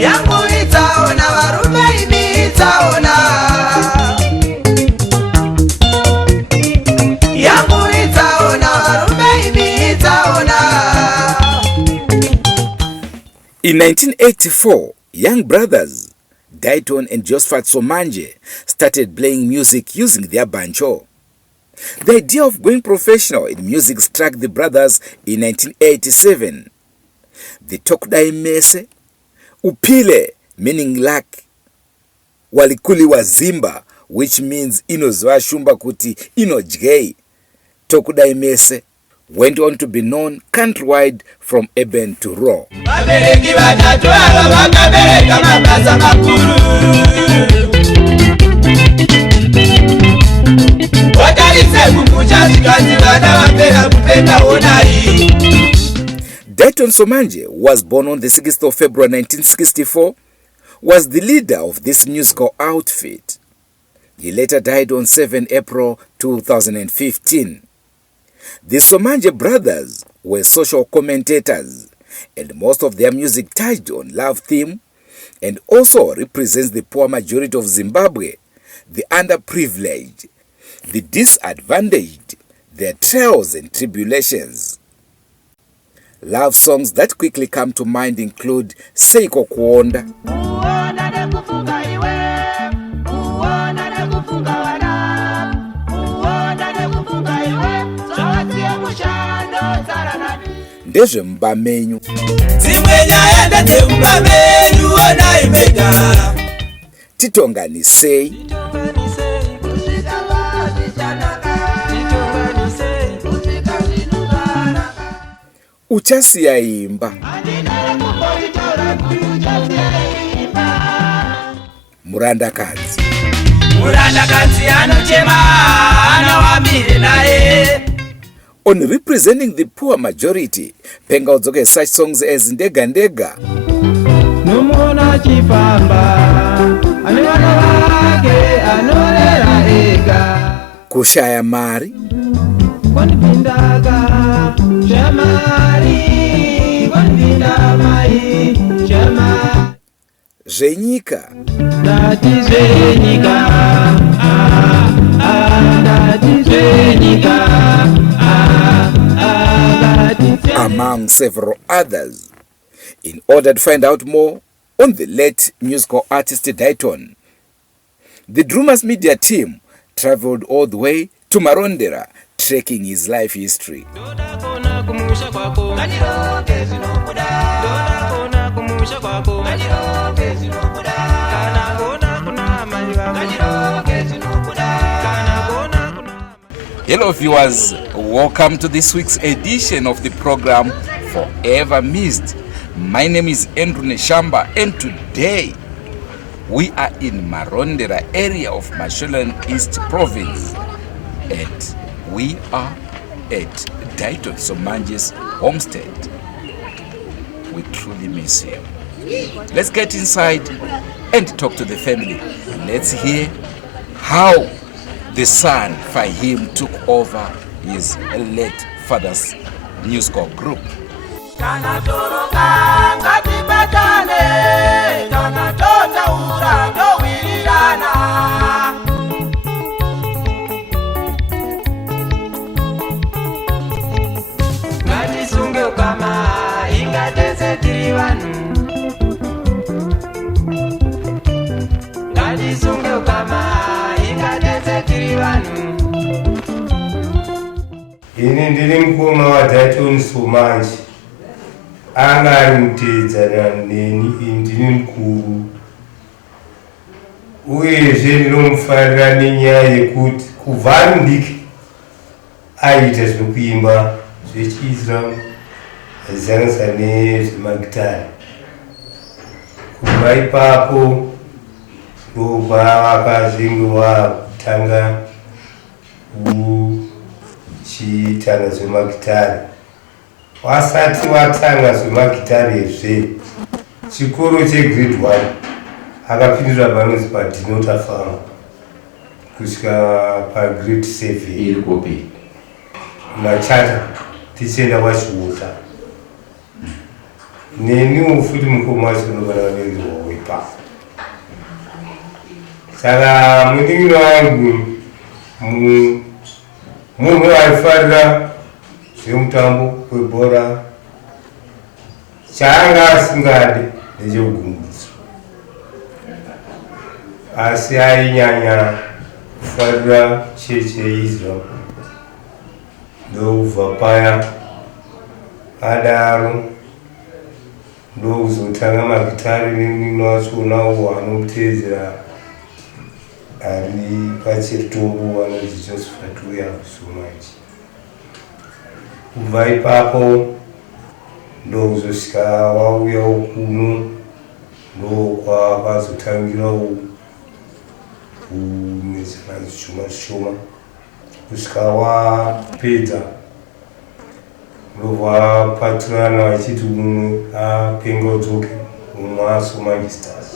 yangu itaona varume ini itaona yangu itaona varume ini itaona. In 1984, young brothers Daiton and Josphat Somanje started playing music using their banjo. The idea of going professional in music struck the brothers in 1987. The Tokudai Mese, Upile, meaning luck, Walikuli Wazimba, which means Inozwa Shumba Kuti Inojgei, Tokudai Mese, went on to be known countrywide from urban to rural. Daiton Somanje was born on the 6th of February 1964, was the leader of this musical outfit. He later died on 7 April 2015. The Somanje brothers were social commentators, and most of their music touched on love theme and also represents the poor majority of Zimbabwe, the underprivileged, the disadvantaged, their trials and tribulations. Love songs that quickly come to mind include Seiko Kuonda, Ndezve Mbamenyu, Titonganisei, Uchasiyaimba, Murandakadzi, on representing the poor majority, Penga udzoke such songs as Ndega Ndega, Kushaya Mari, Zvenyika, among several others. In order to find out more on the late musical artist Daiton, the Drumas Media team traveled all the way to Marondera, tracking his life history. Hello viewers, welcome to this week's edition of the program Forever Missed. My name is Andrew Neshamba, and today we are in Marondera area of Mashonaland East Province, and we are at Daiton Somanje's homestead. We truly miss him. Let's get inside and talk to the family. Let's hear how the son Fahim took over his late father's musical group. Ini ndiri mukoma waDaiton Somanje, anga ari mutedzana neni, ini ndiri mukuru, uyezve ndinomufarira nenyaya yekuti kubva ari mudiki aita zvekuimba zvechiIslam zvisanganisa nezvemagitari. Kubva ipapo ndobva vakazvingowa kutanga uchitanga zvemagitari. Wasati watanga zvemagitari ezve chikoro chegrade 1 akapindura vanonzi padinota farm kusvika pagrade 7 iri kopi machata tichienda kwachiuta. neni ufuti mukoma wacho unogona kuverengerwa wepa. Saka munin'ino wangu munhu aifarira zvemutambo webhora, chaanga asingade ndechekugumbudzwa, asi ainyanya kufarira chechi yeIsrael. Ndokubva paya adaro ndokuzotanga magitari nemun'ino wachona uwo anomuteedzera ari pachiritobu anonzi Josphat Somanje. Kubva ipapo ndokuzosvika wauyawo kuno, ndokwakazotangirawo kunetsana zvishoma zvishoma kusvika wapedza ndobvapaturana vachiti umwe apenga udzoke, umwe aSomanje Stars.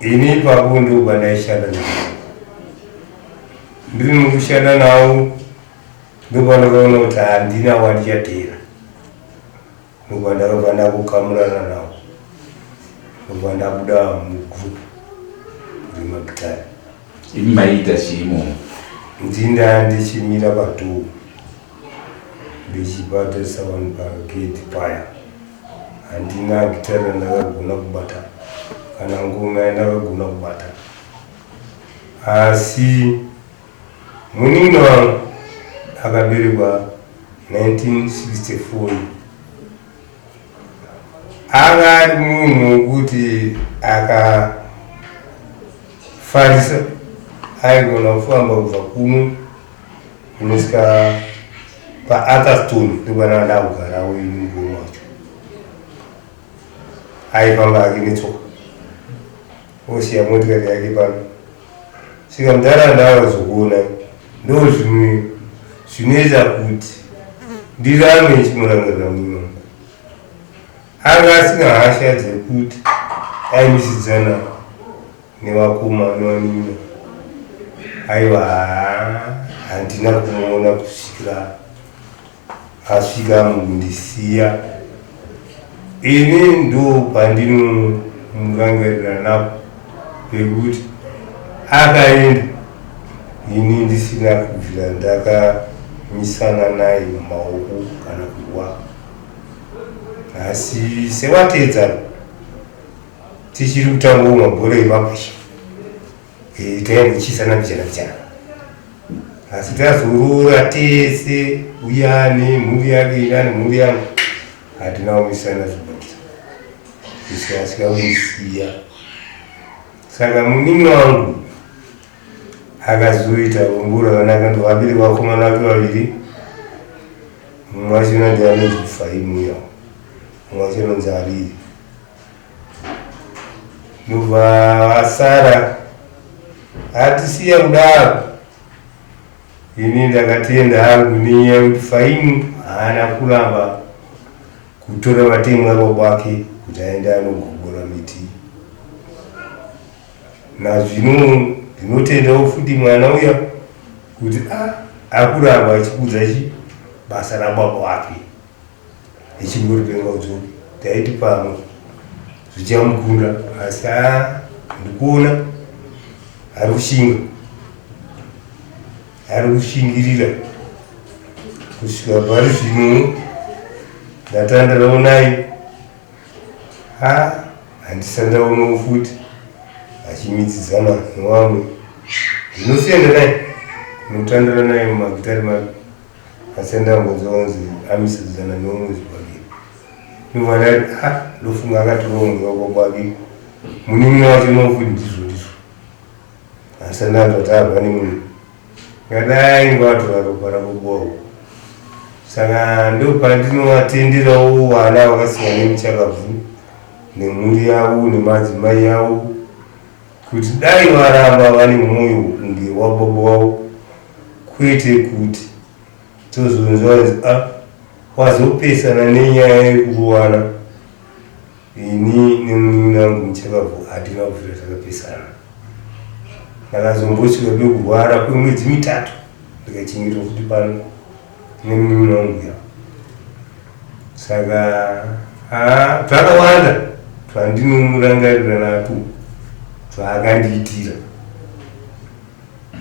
Ini ipapo ndobva ndaishanda navo. Ndiri mukushanda navo ndobva ndakaona kuti handina wandichateera, ndobva ndakabva ndakukamurana navo, ndobva ndabuda mugroup remagitari. Imi maiita chiimo? Ndinda ndichimira padhoo ndichibatirisa vanhu pagedhi paya. Handina gitari randakagona kubata kana ngoma yandakagona kubata, asi munin'ino wangu akaberekwa 1964 anga ari munhu wekuti akafarisa aigona kufamba kubva kuno kunosvika paAtherstone ndokwana ndakugarawo ini mugoro wacho. Aifamba hake netsoka osiya motikari yake pano. Svika muntaraunda avazokuona ndo zvimwe zvinoita kuti ndirame ndichimurangarira munin'ino wangu. Anga asina hasha dzekuti aimisidzana nevakoma nevanin'ino. Aiwa handina kumuona kusvikira asvika mukundisiya. Ini ndo pandinomurangarira napo pekuti akaenda ini ndisina kubvira ndakamisana naye mumaoko kana kurwa. Asi sewatedzana tichiri kutambawo mabhora emakwasha taimbochiisana mbichana mbichana, asi tazorora tese, uyani mhuri yake inani mhuri yangu, hatina kumisana zvibata zvisasvika kundisiya. Saka munin'ino wangu akazoita rumbo rakanaka, ndovabereka vakomana vake vaviri, mumwe wachona ndianonzi Faimu yawo, mumwe wacho anonzi Ariri. Ndobva vasara atisiya kudaro. Ini ndakatenda hangu nenyaya yekuti Faimu haana kuramba kutora vatemu vababa vake kuti aende anogogora miti. Nazvino ndinotendawo futi mwana uya kuti akuramba achikudza basa rababa wake echingoripenga udzoke. Taiti pamwe zvichamukunda, asi ndikuona ari kushinga, ari kushingirira kusvika pari zvino ndatandarawo naye. Handisandaonawo futi achimidzidzana nevamwe. Ndinosiyenda naye, ndinotandara naye mumagitari make, asi ndangonzwa kunzi amisidzana neumwe zvibagiro. Ndobva ndati ndofunga akatorawo mumwe wababa wake, munin'ino wacho nofuti ndizvo ndizvo. Asi ndanzwa abva nemunhu ngadai ngoatora ropa rako bowo. Saka ndopandinovatenderawo vana vakasiyana nemuchakabvu nemhuri yavo nemadzimai yavo kuti dai varamba vane mwoyo kunge wababa wavo, kwete kuti tozonzwa kuti wazopesana nenyaya yekurowana. Ini nemunin'ino wangu muchakabvu hatina kubvira takapesana. Ndakazombosvika bekurwara kwemwedzi mitatu ndikachingira futi pano nemunin'ino wangu yawo. saka zvakawanda zvandinomurangarira napo zvaakandiitira.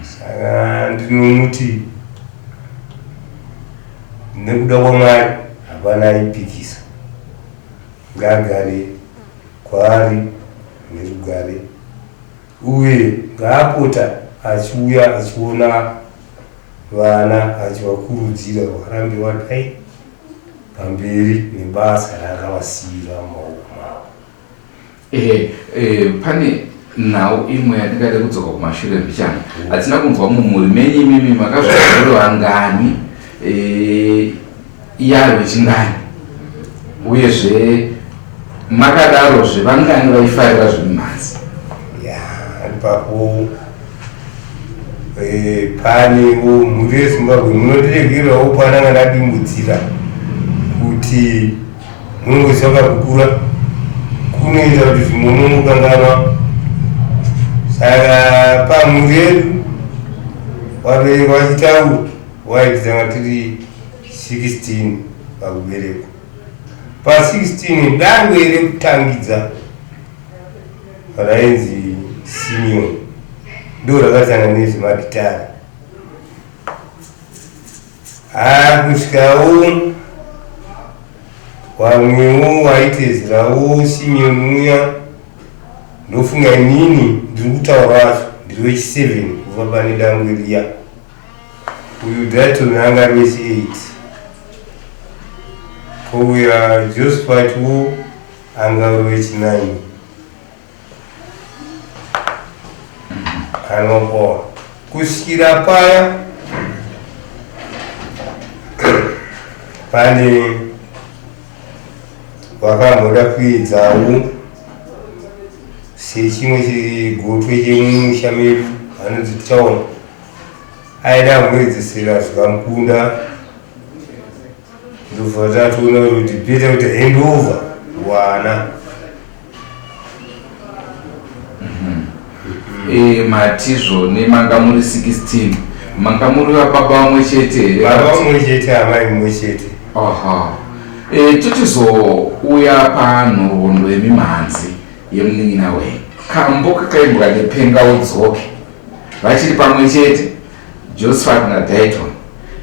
Saka ndinomuti nekuda kwaMwari hapana aipikisa, ngaagare kwaari nerugare, uye ngaapota achiuya achiona vana achivakurudzira varambe vadai pamberi nebasa raakavasiyira mumaoko mavo. Pane nhau imwe yatingade kudzoka kumashure mbichana. Hatina kunzwa mumhuri menyu imimi makazvizvarwa ngani iyari vechingani, uyezve makadarozve vangani vaifarira zvemimhanzi? Ipapo panewo mhuri yeZimbabwe munotiregererawo pananga ndadimbudzira kuti munongosaka kukura kunoita kuti zvimwe munokanganwa. Saka pamhuri yedu vabereki vachitaura waitanga tiri 16 pakuberekwa. Pa16 dangwe rekutangidza rainzi Simeon ndo rakatanga nezvemagitari. Kusvikawo wamwewo waitezerawo Simeon uya, ndofunga inini ndiri kutaura wacho ndiri wechi7 kubva pane dangwe riya. Uyu Daiton anga ari wechi8, kouya Josphat wo anga ari wechi9. Anopoa kusvikira paya pane vakamboda kuedzawo sechimwe chigotwe chemumusha medu anonzi Town, aida kumwedzesera zvikamukunda. ndobva tatoona kuti beta kuti handover wana matizvo nemanga muri 16 manga muri vababa vamwe chete? Baba mumwe chete, amai mumwe chete. Tichizouya panhoroondo yemimhanzi yemunin'ina wenyu, kambo kakaimbwa nepenga udzoke vachiri pamwe chete Josphat naDaiton,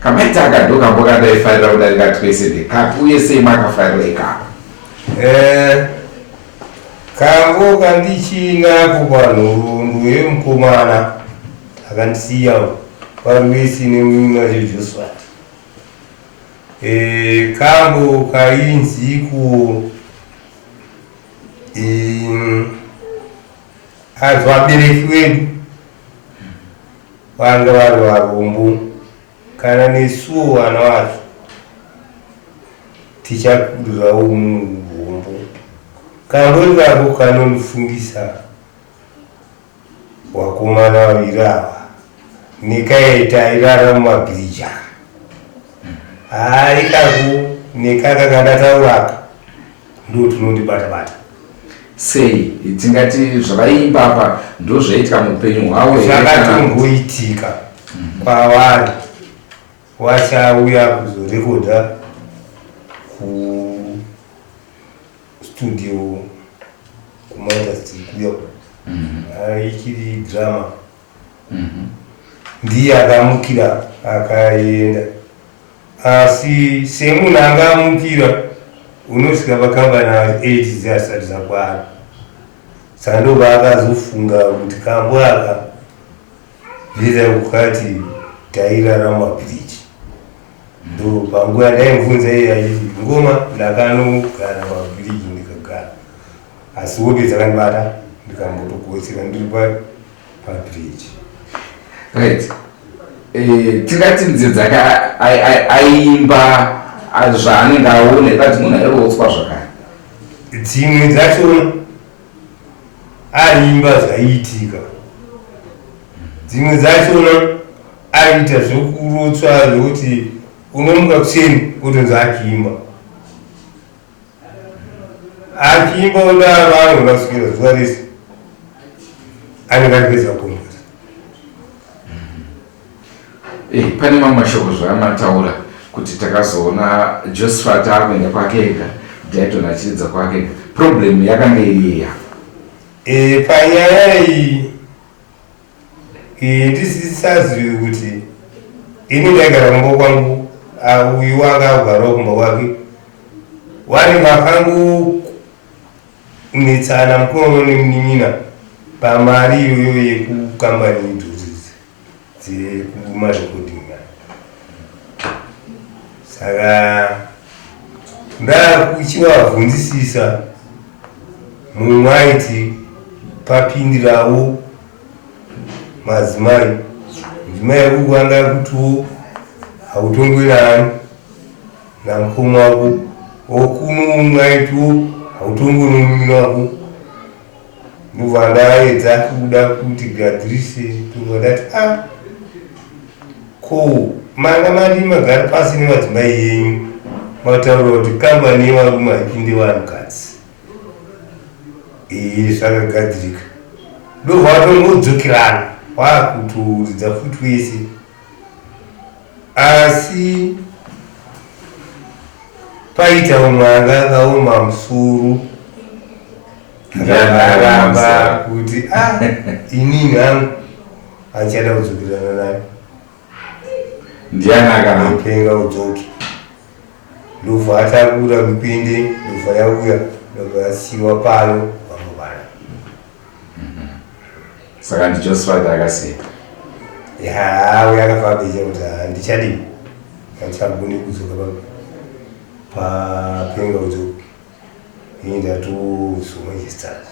kamaita akado kambo kandaifarira kudarika twese ndekapi, uye sei makafarira ikapo? Kambo kandichinapo panhoroondo yemukomana akandisiya parwesi nemunin'ina wacho Josphat. Kambo kainzi ku azwa vabereki vedu vanga vari varombo, kana nesuwo vana vacho tichakurirawo murombo. Kambo ikako kanondifungisa wakomana vaviri ava nekaita irara mumabhirija. Ikako nekaka kandatauraka ndo tunondibata-bata. Sei tingati zvavaimba apa ndo zvaitika muupenyu hwavo? Zvakatongoitika kwavari wachauya kuzorekodha kustudio kumaindastry kuya ichiri drama. Ndiye akamukira akaenda, asi semunhu anga amukira unosvika pakambani 8 dzasati dzakwana. Saka ndobva akazofunga kuti kambo aka bvira kukati tairara mumabhiriji. Ndo panguva yandaimubvunza iye achiti ngoma ndakanogara mumabhiriji ndikagara, asi hope dzakandibata ndikambotokotsera ndiri pabhiriji. Right. Tingati nzedzaka aimba zvaanenge aona ikati munhu airotswa zvakare. Dzimwe dzachona aimba zvaiitika, dzimwe dzachona aiita zvokurotswa zvokuti unomuka kuseni otonzi akiimba udaro anonasukira zuva rese anenge atipedza kukomboza. Pane mamwe mashoko zvaamataura kuti takazoona Josphat akuenda kwake ega, Daiton achiridza kwake ega. Problem yakanga iriya. Panyaya iyi ndisisazivi kuti ini ndagara kumba kwangu uyu wanga agara kumba kwake wari vakangu netsana mukono nemunin'ina pamari iyoyo yekukambani idzodzidzi dzekumarekodinga. Saka ndakuchivabvunzisisa mumwe aiti papindirawo madzimai ekuku anga kutiwo hautongoirani namukoma wako okuno umwe aitiwo hautongono mumina wako. Ndobva ndaedza kuda kuti gadzirise tongandati ko manga mari magara pasi nemadzimai yenyu mataura kuti kambani yevarume haipinde vanhukadzi. Zvakagadzirika ndobva watongodzokerana wakutoridza futi wese, asi paita umwe anga akaoma musoro akaramba kuti inini hangu achada kudzokerana nayo. Ndiani akanapenga udzoke? Ndobva atakura mipinde, ndobva yauya, ndobva yasiyiwa pano. Saka ndiJosphat akaseka. Uyakafa becha kuti ndichadini, handichagoni kudzoka papenga udzoke. Ini ndatozomanje stars.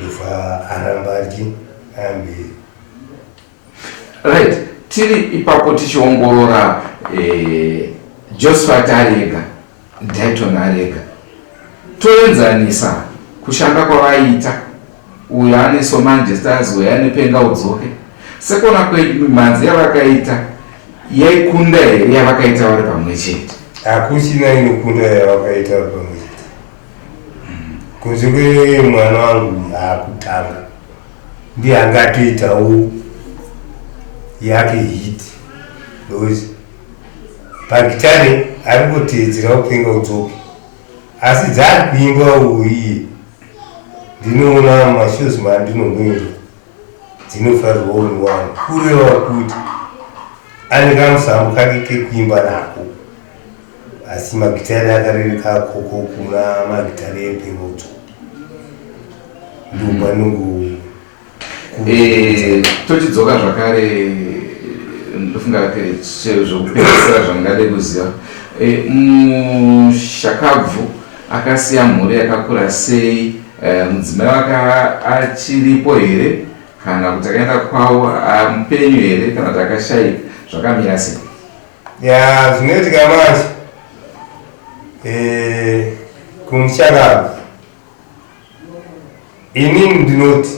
Ndobva aramba achi amberi. Right, tiri ipapo tichiongorora Josphat arega, Daiton arega. Toenzanisa kushanda kwavaita. Uyu ane Somanje Stars, uyu ane Penga Udzoke. Sekona kwemhanzi yavakaita yaikunda here yavakaita vari pamwe chete? Hakuchina inokunda yavakaita vari pamwe chete. Kunze kwemwana wangu haakutanga ndiye angatoitawo yake hit dozi pagitare ari kuteedzerawo Penga Udzoke, asi dzari kuimbawo iye. Ndinoona mashows mandinongoenda dzinofarirwa uniwana kureva kuti ane kamusambo kake kekuimba nako, asi magitari akarereka koko kuna magitari ePenga Udzoke. Ndopanongo tochidzoka zvakare, ndofunga zvokupedzisira zvandingade kuziva. Mushakabvu akasiya mhuri yakakura sei? Mudzimai wake achiripo here kana kuti akaenda kwawo mupenyu here kana kuti akashayika? Zvakamira sei? Zvinoitika manje kumushakabvu, inini ndinoti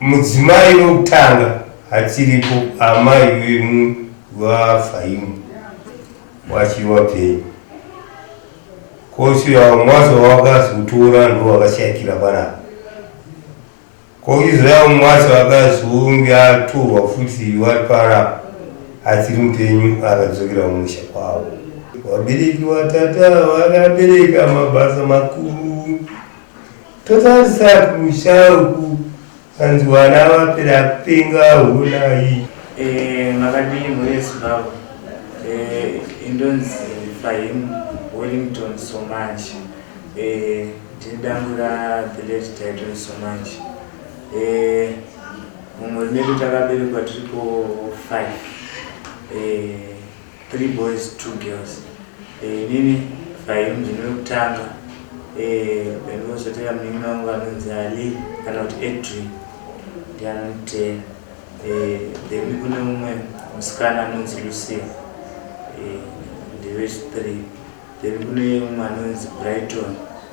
mudzimai wekutanga achiripo, amai wemu wavhaimu wachiri wapenyu. Koshuya mwazo wakazotora ndo wakashakira panapa. Koizira mwazo wakazonge atorwa futi wari panapa achiri mupenyu akadzokera mumusha kwawo. Vabereki vatata vakabereka mabasa makuru. Totarisa kumusha uku anzi vana vapera kupenga honai. Makadini mureZimbabwe indonzi Fahim Wellington Somanje, ndidangura the late Daiton Somanje. Mumhuri medu takaberekwa tiripo 5, 3 boys 2 girls. Nini Fahim ndinokutanga, ndinozotera munin'ina wangu anonzi Ali kana kuti Edwin ndianonitera. Then kune mumwe musikana anonzi Lucia, ndewech3. Then kune mumwe anonzi Brighton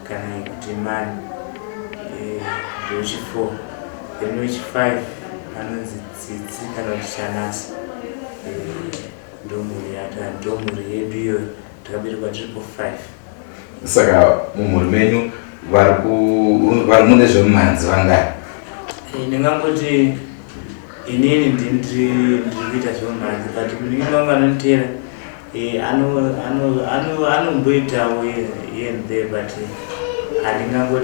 kana kuti Mani, ndewech4. Then wech5 anonzi Tsitsi kana kuti Chanasi, ndomhuri yedu iyoyo takaberekwa tiripo 5. Saka mumhuri menyu vari mune zvemumhanzi vangani? Ndingangoti inini ndikuita zvomhanzi but kunenge vanganotera anomboitawo here and there but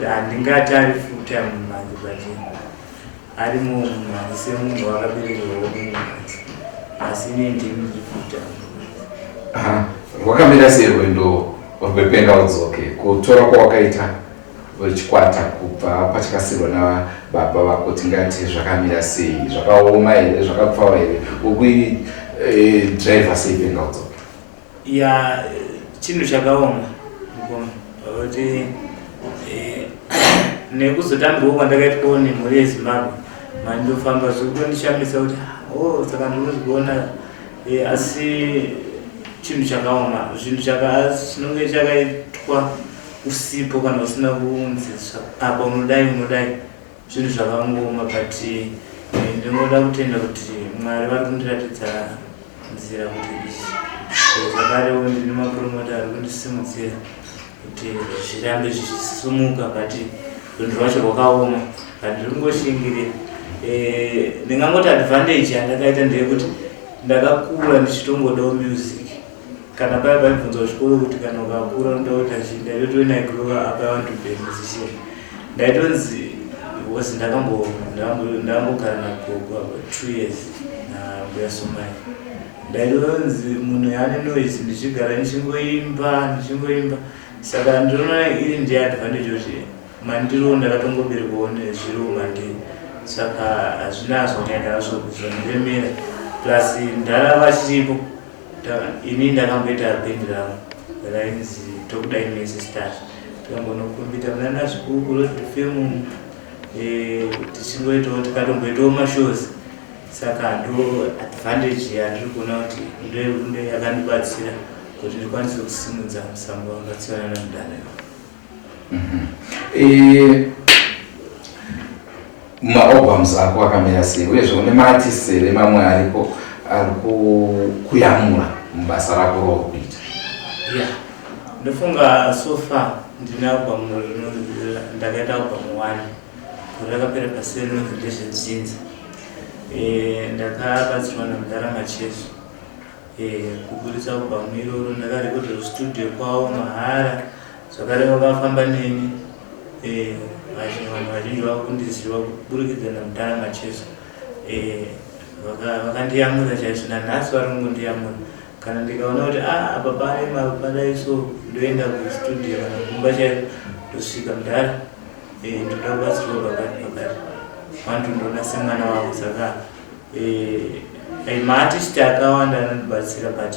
handingatari futa mumhanzi but ari mumhanzi semunhu wakaberekerwawo mumhanzi asi inini ndirifuta mumhanzi. Wakamira sei rwendo rwepenga udzoke kutora kwawakaita wechikwata kubva pachakasirwa nababa vako tingati zvakamira sei, zvakaoma here, zvakapfawa here, ukudhiraivha sei penga udzoke? Ya chinhu chakaoma kuti nekuzotambirwa kwandakaitwawo nemhuri yeZimbabwe mandofamba zvekutondishambisa kuti saka ndinozviona asi chinhu chakaoma chinonge chakaitwa usipo kana usina kunzi apa unodai zvinhu zvakangoma but ndinoda kutenda kuti Mwari vari kundiratidza nzira kuti zvakarewo ndine mapromota ari kundisimudzira kuti zvirambe zvichisumuka but runhu rwacho rwakaoma handiri kungoshingire. Ndingangoti advantage yandakaita ndeyekuti ndakakura ndichitongodawo music kana paya paibvunzwa chikoro kuti kana ukakura unoda kuita chii ndaitoti I grew up I want to be a musician ndaitonzi because ndakambogara nagogo about 2 years naMbuya Somanje ndaitonzi munhu yaane noise ndichigara ndichingoimba saka ndinoona iri ndiye advantage kuti mandiro ndakatongoberekwawo nezviro mandiri saka hazvinazo kuti ndazvo kuzondiremera plus ndarava chiripo ini ndakamboita bendi rangu rainzi tokudai mese stars tikambonokumbita muna zvikuku rodfilm tichingoitawo tikatomboitawo mashows saka ndo advantage yandiri kuona kuti ndoye yakandibatsira kuti ndikwanise kusimudza musambo wakatsiyana namudhara. Maalbums ako akamira sei uyezve une maartists here mamwe ariko ari kuyamura mubasa rako rokuita? Ndofunga so far ndine album ndakaita album 1 rakapera pasi ndezvedzinza ndakabatsirwa namudhara Macheso kuburitsa album iroro ndakarekodera studio kwawo mahara zvakare vakafamba neni vanhu vazhinji vakundiziva kuburikidza namudhara Macheso vakandiyamura chaizvo nanhasi vari kungondiyamura kana ndikaona kuti apa padai so ndoenda kustudio kana kumba chaivo ndosvika mudhara ndoda kubatsirwa pakati wantondoona semwana wavo saka maartist akawanda anondibatsira but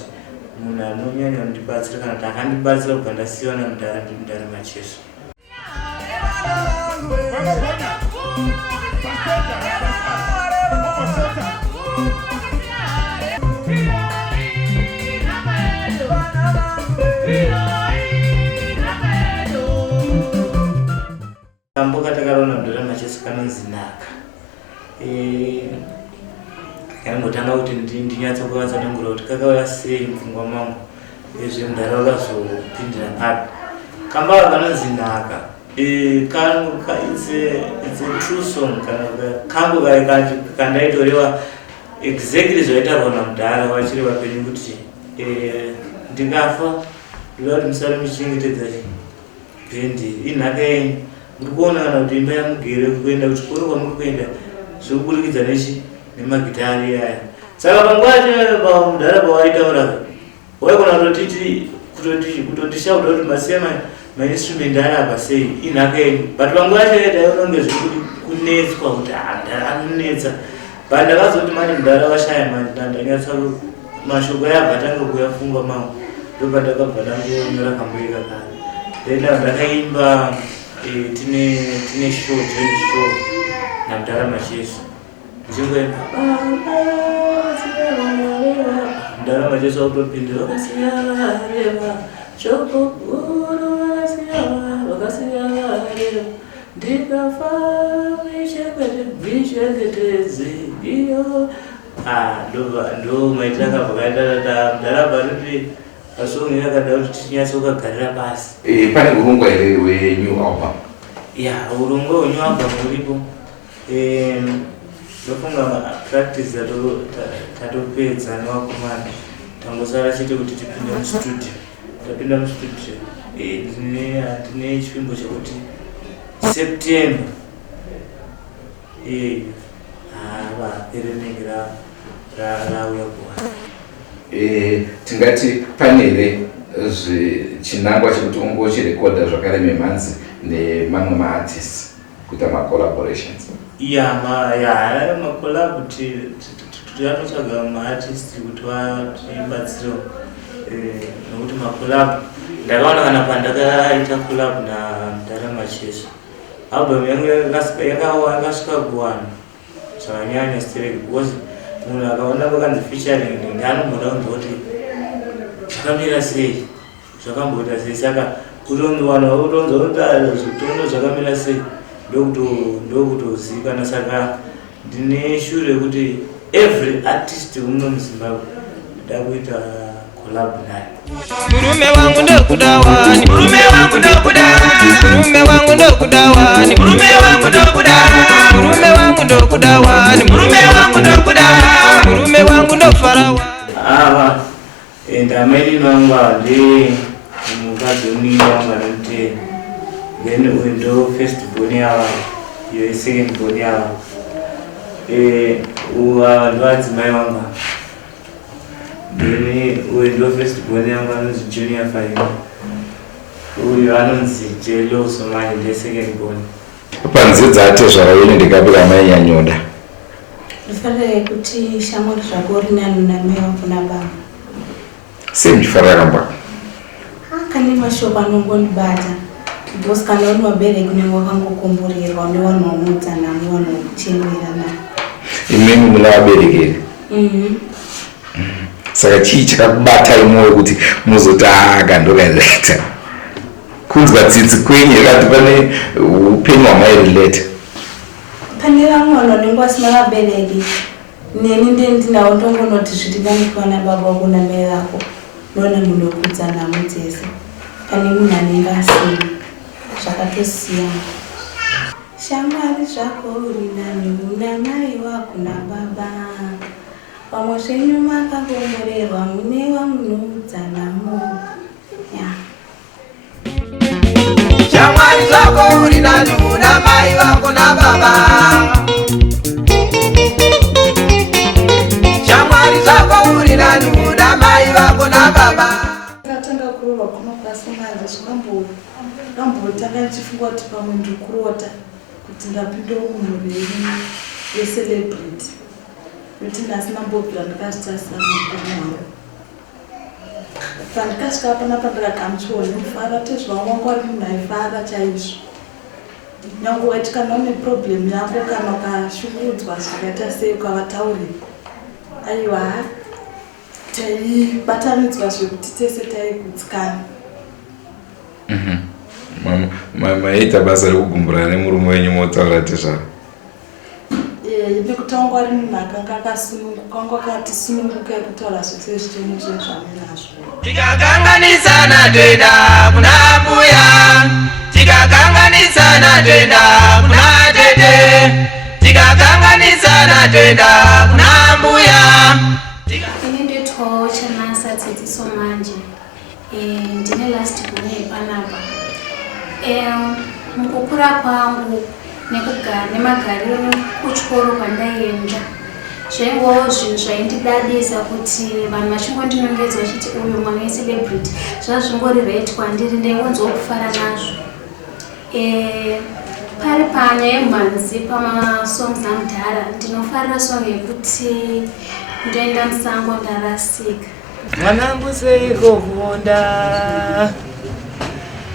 munhu anonyanya kundibatsira kana kuti akandibatsira kubva ndasiyiwa namudhara ndimudhara Macheso. Kambo katakaona mudhara Macheso kanonzi Naka. Kanangotanga kuti ndinyatsokuvatsanangura kuti kakauya sei mupfungwa mangu ezvemudhara wakazopindira papi. Kamba kanonzi Naka. It's a true song kangu kandaitorewa exactly zvaitarwa namudhara vachiri vapenyu kuti ndikafa ndoda kuti musare muchichengetedza bhendi inhaka yenyu muri kuona kana kuti imba yamugere kuenda kuchikoro kwamuri kuenda zvekuburikidza nemagitari aya saka panguva yacho mudhara pawaitaura waigona kutotishauta kuti masiya mainstrument ari apa sei inhaka yenyu but panguva yacho daiunonge zviri kunetswa kuti mudhara anonetsa but ndakazoti manje mudhara washaya manje ndanyatsa mashoko ayabva tanga kuyafungwa mangu ndobva ndakabva ndangonyora kamboika kare then ndakaimba tine show joint show namudhara Macheso ndichingoimba mudhara Macheso wakutopindira wakasiyavareva shoko guru vakasiyavareva ndikafa visheketedze iyo ndo maitira kabvakaitata mudhara bvaruti asongi yakada kuti tinyatso ukagarira pasi. Pane urongwa here hwenew album? Urongwa hwenew album uripo ndofunga practice tatopedza nevakomana tangosara chete kuti tipinde mustudio. Tapinda mustudio tine chipimbo chekuti September rinenge rauya kuwa tingati panere chinangwa chekuti ungochirekodha zvakare memhanzi nemamwe maartists kuita macollaborations. Macollab tatotsvaga maartists kuti vatibatsire nokuti macollab ndakaona kana pandakaita collab naMudhara Macheso album yangu yakasvika kuwanhu zvakanyanya stereki because munhu akaona vakanzi featuring ndanombona kunzoti zvakamira sei zvakamboita sei saka kutonziwana utonzonda zvitono zvakamira sei ndokutozivikana saka ndine shure yekuti every artist uno muZimbabwe ndoda kuita collab naye. Murume wangu ndokuda wani, murume wangu ndokuda, murume wangu ndokuda wani, murume wangu ndokuda, murume wangu ndokuda wani, murume wangu ndokuda, murume wangu ndofara wani. Ndameli nanga ndi mukadzi munini wangu anoti then uyu ndo first born yava iyo second born yava ndo adzimai vanga then uyu ndo first born yangu anonzi Junior Faima uyu anonzi Josphat Somanje nde second born. Panze dzate zvaraine ndikapira mai yanyoda ndifanire kuti shamwari zvako rinani namai vako nababa semchifarira kamba kane mashoko anongondibata because kana uri wabereki unenge wakangokomborerwa une vanhu vamudzana nevanhu vakuchemberana imimi muna vaberekeri. Saka chii chakakubata imwoyo kuti muzotaka ndokaita kunzwa tsitsi kwenyu yakati pane upenyu hwamai relate? pane vamwe vanhu vanenge vasina vabereki neni ndendinawo ndongonoti zvitingandiwana baba vako namai vako noona munhu wekudzana mudzese pane munhu anenge asina zvakatosiyana. Shamwari zvako uri nani una mai wako nababa vamwe zvenyu makangomborerwa mune vamunodzanamo. Shamwari zvako uri nani una mai vako nababa Shamwari zvako uri nani una mai vako nababa. Ndakatanga kurova kumapasimanje zvakambotanga ndichifunga kuti pamwe ndikurota kuti ndapinda munhu wecelebrity kuti ndasina mbobvira ndakazvitasira mupenyu pandikasvika panapa ndakagamuchiwa ndimufara tezvangu wangu ari munhu aifara chaizvo nyange waiti kana une problem yako kana ukashungurudzwa zvakaita sei ukavatauri aiwa taibatanidzwa zvekuti tese taigutsikana. maita basa rekugumburana nemurume wenyu motaura tezvaro? Nekuti wangu ari munhu akanga akasununguka wangu akati sununguka yekutaura zvese zvichemu zvezvamunazvo. Tikakanganisana toenda kuna mbuya, tikakanganisana toenda kuna tete, tikakanganisana toenda kuna mbuya. Ini nditwawo Josphat Somanje ndine last born yepanapa. Mukukura kwangu nemagariro kuchikoro kwandaienda zvaingowo zvinhu zvaindidadisa kuti vanhu vachingondinongedza vachiti uyu mwana wecelebrity zvazvingori right kwandiri ndaingonzwa kufara nazvo. Pari panya yemhanzi pamasongs aMudhara ndinofarira song yekuti ndoenda musango ndarasika. Mwanangu seiko kuonda,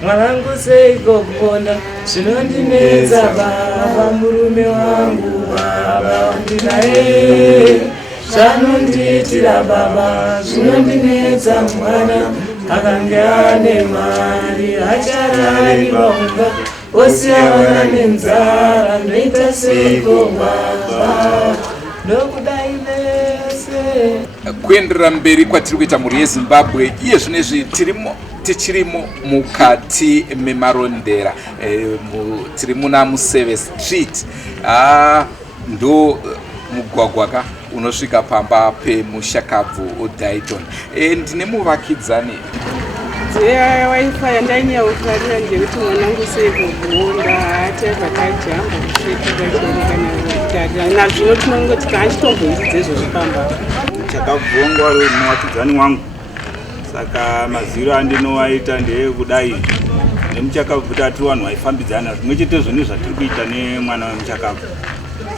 mwanangu seiko kuonda, zvinondinetsa baba, murume wangu baba wandinaye, zvanondiitira baba, zvinondinetsa mwana, akange ane mari acharari paumba, osiyana nenzara, ndoita seiko baba, ndokudai nese. Kuenderera mberi kwatiri kuita mhuri yeZimbabwe iye zvinezvi tichirimo mukati memarondera tiri muna Museve Street ndo mugwagwa unosvika pamba pemushakabvu Daiton. Ndine muvakidzani Dzea wifi yandanyaukarira ndekuti mwanangu seivogunda hati zvakajamba kusvika kachirikana nazvino tinongoti kaachitombonzidze izvo zvipamba chakabvongwa muvakidzani wangu. Saka maziro andinowaita ndeyekudai nemuchakabvu tati vanhu vaifambidzana zvimwe chetezvo nezvatiri kuita nemwana wemuchakabvu.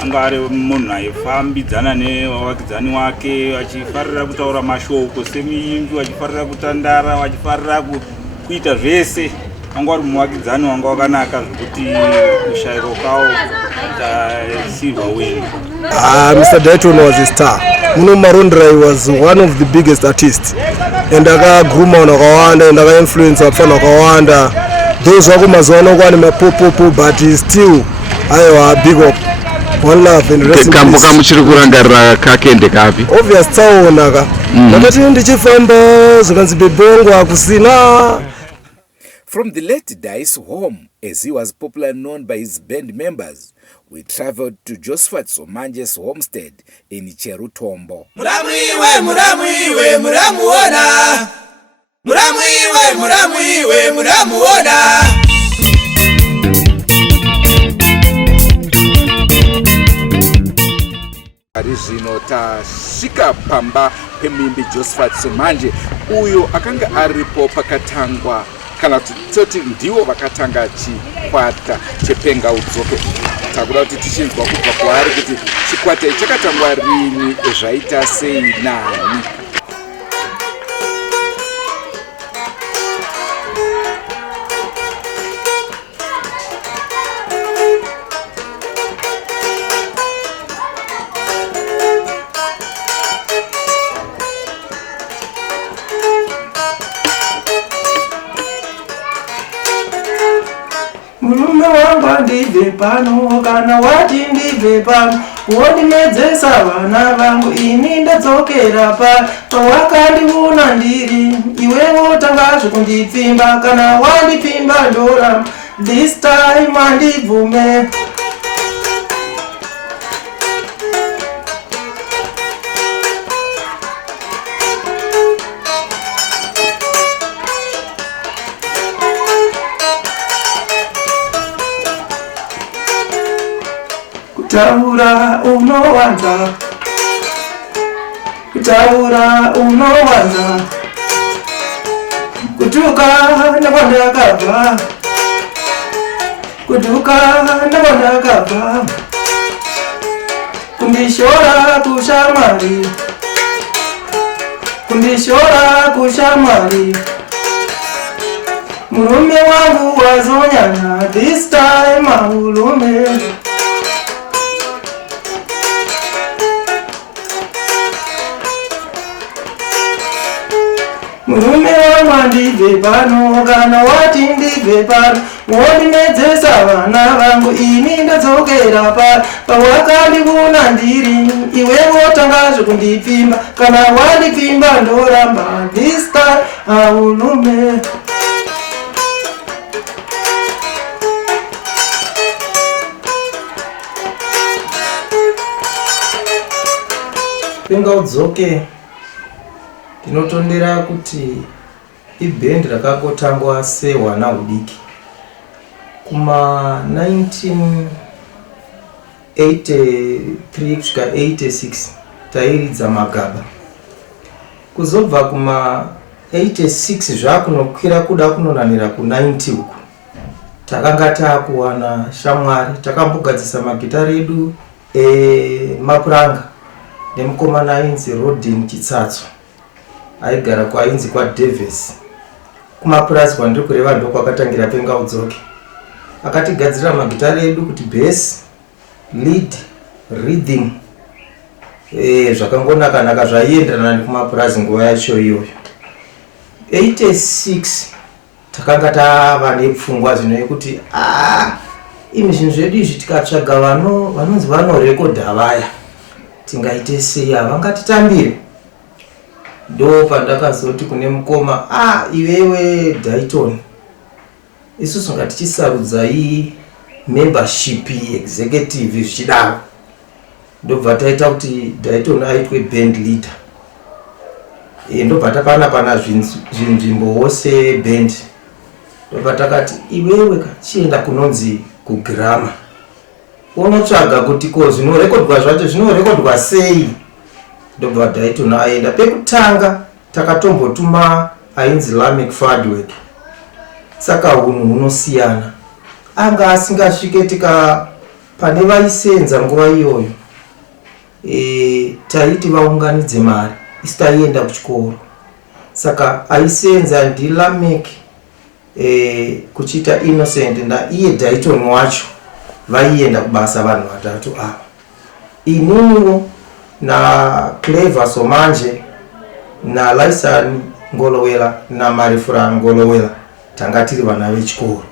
Anga ari munhu aifambidzana nevakidzani wake achifarira kutaura mashoko semiyimbi, achifarira kutandara, achifarira kuita zvese. Anga ari muvakidzani wanga wakanaka zvokuti kushayiro kawo tasirwa wenu. Mr. Daiton was a star. Muno Marondra, he was one of the biggest artists. And akagruma wakawanda and aka-influence wapfana wakawanda. Those wako mazuano kwani mapopopo, but still aiwa big up. One love and rest in peace. Kambo kamuchiri kurangarira kake ndekapi? Obvious tsaonaka. Nakati ndichifamba zvikanzi bebongo akusina. From the late Dai's home, as he was popularly known by his band members, we traveled to Josphat Somanje's homestead in Cherutombo. Muramuiwe, muramuiwe, muramuona. Muramuiwe, muramuiwe, muramuona. Zvino tasvika pamba pemimbi Josphat Somanje, uyo akanga aripo pakatangwa kana toti ndiwo vakatanga chikwata chepenga udzoke. Takuda kuti tichinzwa kubva kwaari kuti chikwata ichi chakatangwa rini, zvaita sei nani. Murume wangu ndibve pano kana wati ndibve pano wondimedzesa vana vangu ini ndadzokera pawakandivona ndiri iwewo tanga zvekundipfimba kana wandipfimba ndoramba this time andibvume Kutaura unowanza, kutaura unowanza, kutuka nakwandakabva, kutuka nakwandakabva, kundishora kushamwari, kundishora kushamwari. Murume wangu wazonyanya, this time ahulume. Murume wangu ndibve pano kana wati ndibve pano wondimedzesa vana vangu ini ndadzokera pawakandivona ndiri iwewo tanga zvekundipfimba kana wandipfimba ndoramba this time ahulume. Penga udzoke tinotondera kuti ibhendi rakakotangwa sehwana hudiki kuma 1983 kusvika 86 tairidza magaba. Kuzobva kuma 86 zvakunokwira kuda kunonanira ku 90 uku takanga takuwana shamwari, takambogadzisa magitari edu mapuranga nemukomana ainzi Rodin Chitsatso aigara kwainzi kwa Davis kumapurazi kwandiri kureva ndo kwakatangira penga udzoke. Akatigadzira magitari edu kuti bass, lead, rhythm zvakangonaka zvaienderana nekumapurazi nguva yacho iyoyo. 86 takanga tava nepfungwa zvinoyekuti imi zvinhu zvedu izvi tikatsvaga vanonzi vanorekodha vaya tingaite sei, havangatitambire. Ndo pandakazoti kune mukoma iwewe Daiton, isusu ngatichisarudzai membership executive zvichidaro. ndobva taita kuti Daiton aitwe band leader. Ndobva tapana zvinzvimbowo seband. Ndobva takati iwewe chienda kunonzi kugrama unotsvaga kuti ko zvinorekodwa zvacho zvinorekodwa sei. Ndobva Daiton aenda. Pekutanga takatombotuma ainzi Lamek Fadwek, saka hunhu hunosiyana. Anga asingasvike tika pane vaisenza nguva iyoyo taiti vaunganidze mari isi taienda kuchikoro. Saka aisenza ndiLamek kuchiita Innocent iye Daiton wacho vaienda kubasa vanhu vatatu ava. Ininiwo na Clever Somanje na Laisan Ngolowela na Marifura Ngolowela tanga tiri vana vechikoro.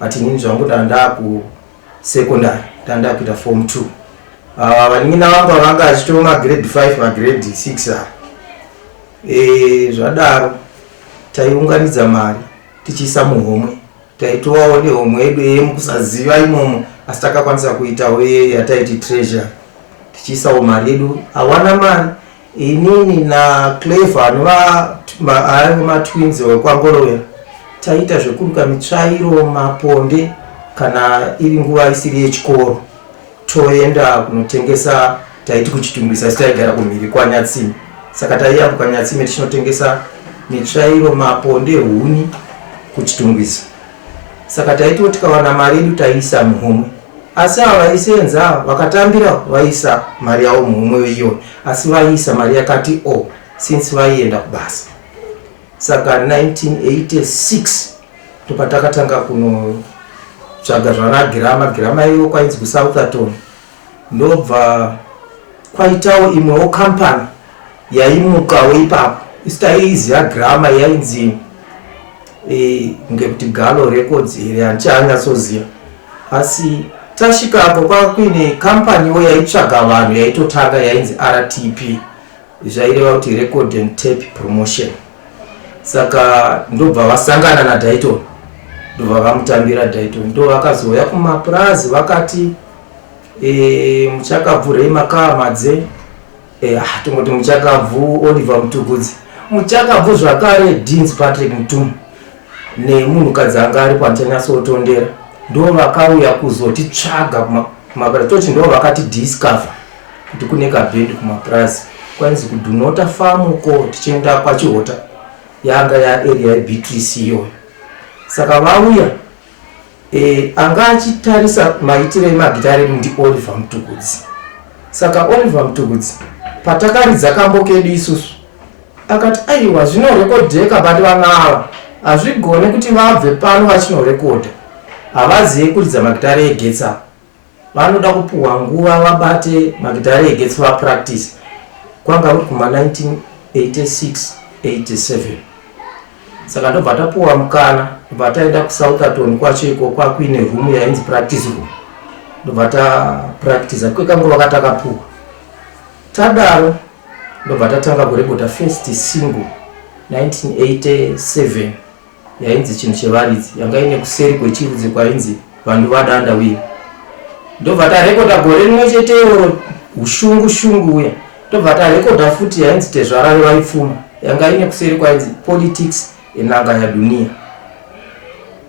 But inini zvangu danda ku secondary danda kuita form 2. Vaningina vangu vanga achitoma grade 5 na grade 6 zvadaro taiunganidza mari tichiisa muhomwe. Taitowawo nehomwe yedu yemukusaziva imomo asi takakwanisa kuitawo yataiti treasure. Tichiisawo mari yedu awana mari. Inini na Clever aiva matwins wekwangolowera taita zvekuruka mitsvairo maponde kana iri nguva isiri yechikoro toenda kunotengesa. Taiti kuchitumbisa sitaigara kumhiri kwaNyatsime, saka taiyambuka kwaNyatsime tichinotengesa mitsvairo maponde huni kuchitumbisa. Saka taiti tikawana mari yedu taiisa muhomwe. Asi ava vaisenza vakatambira vaisa mari yavo muhomwe iyoyo, asi vaisa mari yakati since vaienda kubasa. Saka 1986 topatakatanga kunotsvaga zvana girama iyo kwainzi kuSouthampton. Ndobva kwaitawo imwewo kampani yaimukawo ipapo isitaiziva girama yainzi ngekuti Galo Records here handichanyatsoziva. Asi tasvikapo kwakuine kampaniwo yaitsvaga vanhu yaitotanga yainzi RTP, zvaireva kuti Record and Tape Promotion. Saka ndobva vasangana na Daiton, ndobva vamutambira Daiton. Ndo vakazouya kumaplazi vakati muchakabvu Rema Kamadze, tongoti muchakabvu Oliver Mutugudzi, muchakabvu zvakare Deans Patrick Mutumu nemunhukadzi anga ari pandanyatsotondera. Ndo vakauya kuzotitsvaga kumaplazi. Toti ndo vakati discover kuti kune kabhendi kumaplazi kwainzi kudunota farm ko tichienda kwaChihota yanga area yeBeatrice iyoyo. Saka vauya anga achitarisa maitiro emagitare edu ndi Oliver Mutugudzi. Saka Oliver Mutugudzi patakaridza kambo kedu isusu akati aiwa zvinorekodheka but vana ava hazvigone kuti vabve pano vachinorekodha havazivi kuridza magitare egetsi apa. Vanoda kupuhwa nguva vabate magitare egetsi vapractice. Kwanga kuri kuma 1986-87. Saka ndobva tapuhwa mukana, ndobva taenda kuSouthampton kwacho iko kwakuine room yainzi practice room. Ndobva tapractice kwekanguva katakapuhwa. Tadaro ndobva tatanga kurekodha first single 1987 yainzi chinhu chevaridzi, yanga ine kuseri kwechirudzi kwainzi vanhu vadanda wini. Ndobva tarekodha gore rimwe chete iro ushungu uya. Ndobva tarekodha futi yainzi tezvarare vaipfuma, yanga ine kuseri kwainzi politics enanga yadunia.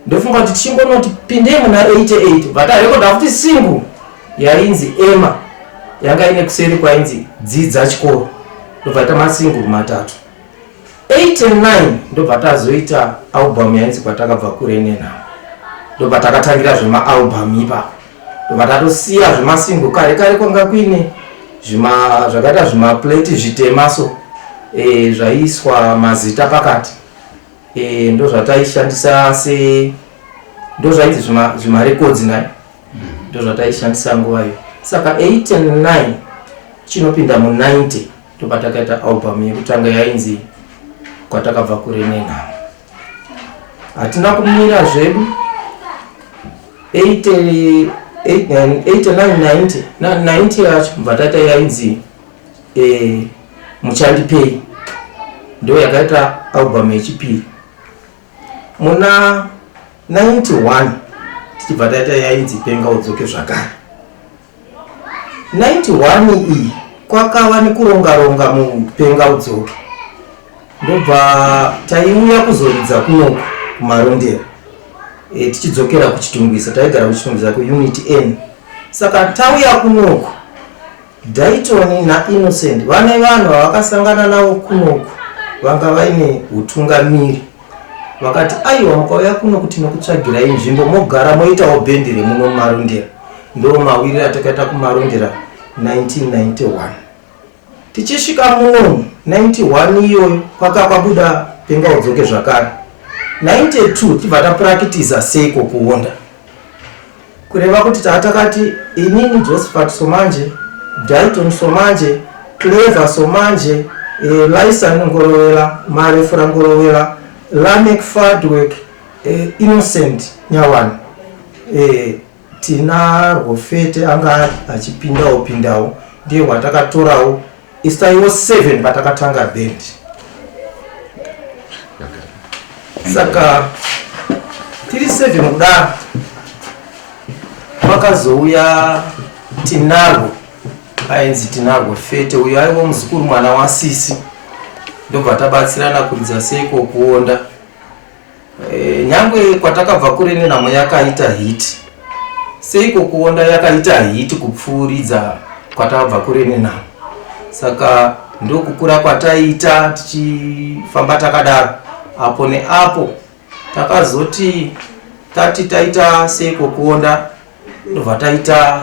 Ndofunga kuti tichingonoti pindei muna 88 bva tarekodha futi single yainzi Emma, yanga ine kuseri kwainzi dzidza chikoro. Ndobva tamasingle matatu. 89 ndobva tazoita album yainzi kwatakabva kure nena. Ndobva takatangira zvemaalbum ipapo. Ndobva tatosiya zvemasingle kare kwanga kuine zvakaita zvimaplate zvitemaso zvaiiswa mazita pakati. Ndo zvataishandisa ndo zvainzi zvimarecords nayo. Ndo zvataishandisa nguva iyo. Saka 89 chinopinda mu90 ndobva takaita album yekutanga yainzi kwatakabva kure nena. Hatina kumira zvedu 89-90 yacho mbatata yainzi Muchandipei ndo yakaita album yechipiri. Muna 91 tichibva taita yainzi Penga Udzoke Zvakare. 91 iyi kwakava nekuronga-ronga mupenga udzoke. Ndobva taiuya kuzoridza kunoku kumarondera. Tichidzokera kuchitungwisa, taigara kuchitungwisa kuunit N. Saka tauya kunoku, Daiton naInnocent vane vanhu vavakasangana navo kunoku vanga vaine utungamiri. Vakati aiwa mukauya kunoku tinokutsvagirai nzvimbo mogara moitawo bhendere muno mumarondera. Ndo mawirira takaita kumarondera 1991. Tichisvika muno 91 iyoyo kwakabuda penga udzoke zvakare. 92 tibva tapurakitiza seiko kuonda. Kureva kuti takati inini Josphat Somanje, Daiton Somanje, Clever Somanje, Lysan Ngorovela, Marefura Ngorovela, Lamek Fardwork, Innocent Nyawan. Tina Rofete anga achipindawo ndiye watakatorawo isaiwo 7 patakatanga band. Saka tiri 7 kudaro pakazouya Tinarwo ainzi Tinarwo Fete, uyo aiwo muzukuru mwana wasisi. Ndobva tabatsirana kuridza seiko kuonda. Nyangwe kwatakabva kure nenhamo yakaita hit. Seiko kuonda yakaita hit kupfuuridza kwatakabva kure nenhamo. Saka ndokukura kwataita tichifamba takadaro. Apo neapo takazoti taita seiko kuonda. Ndobva taita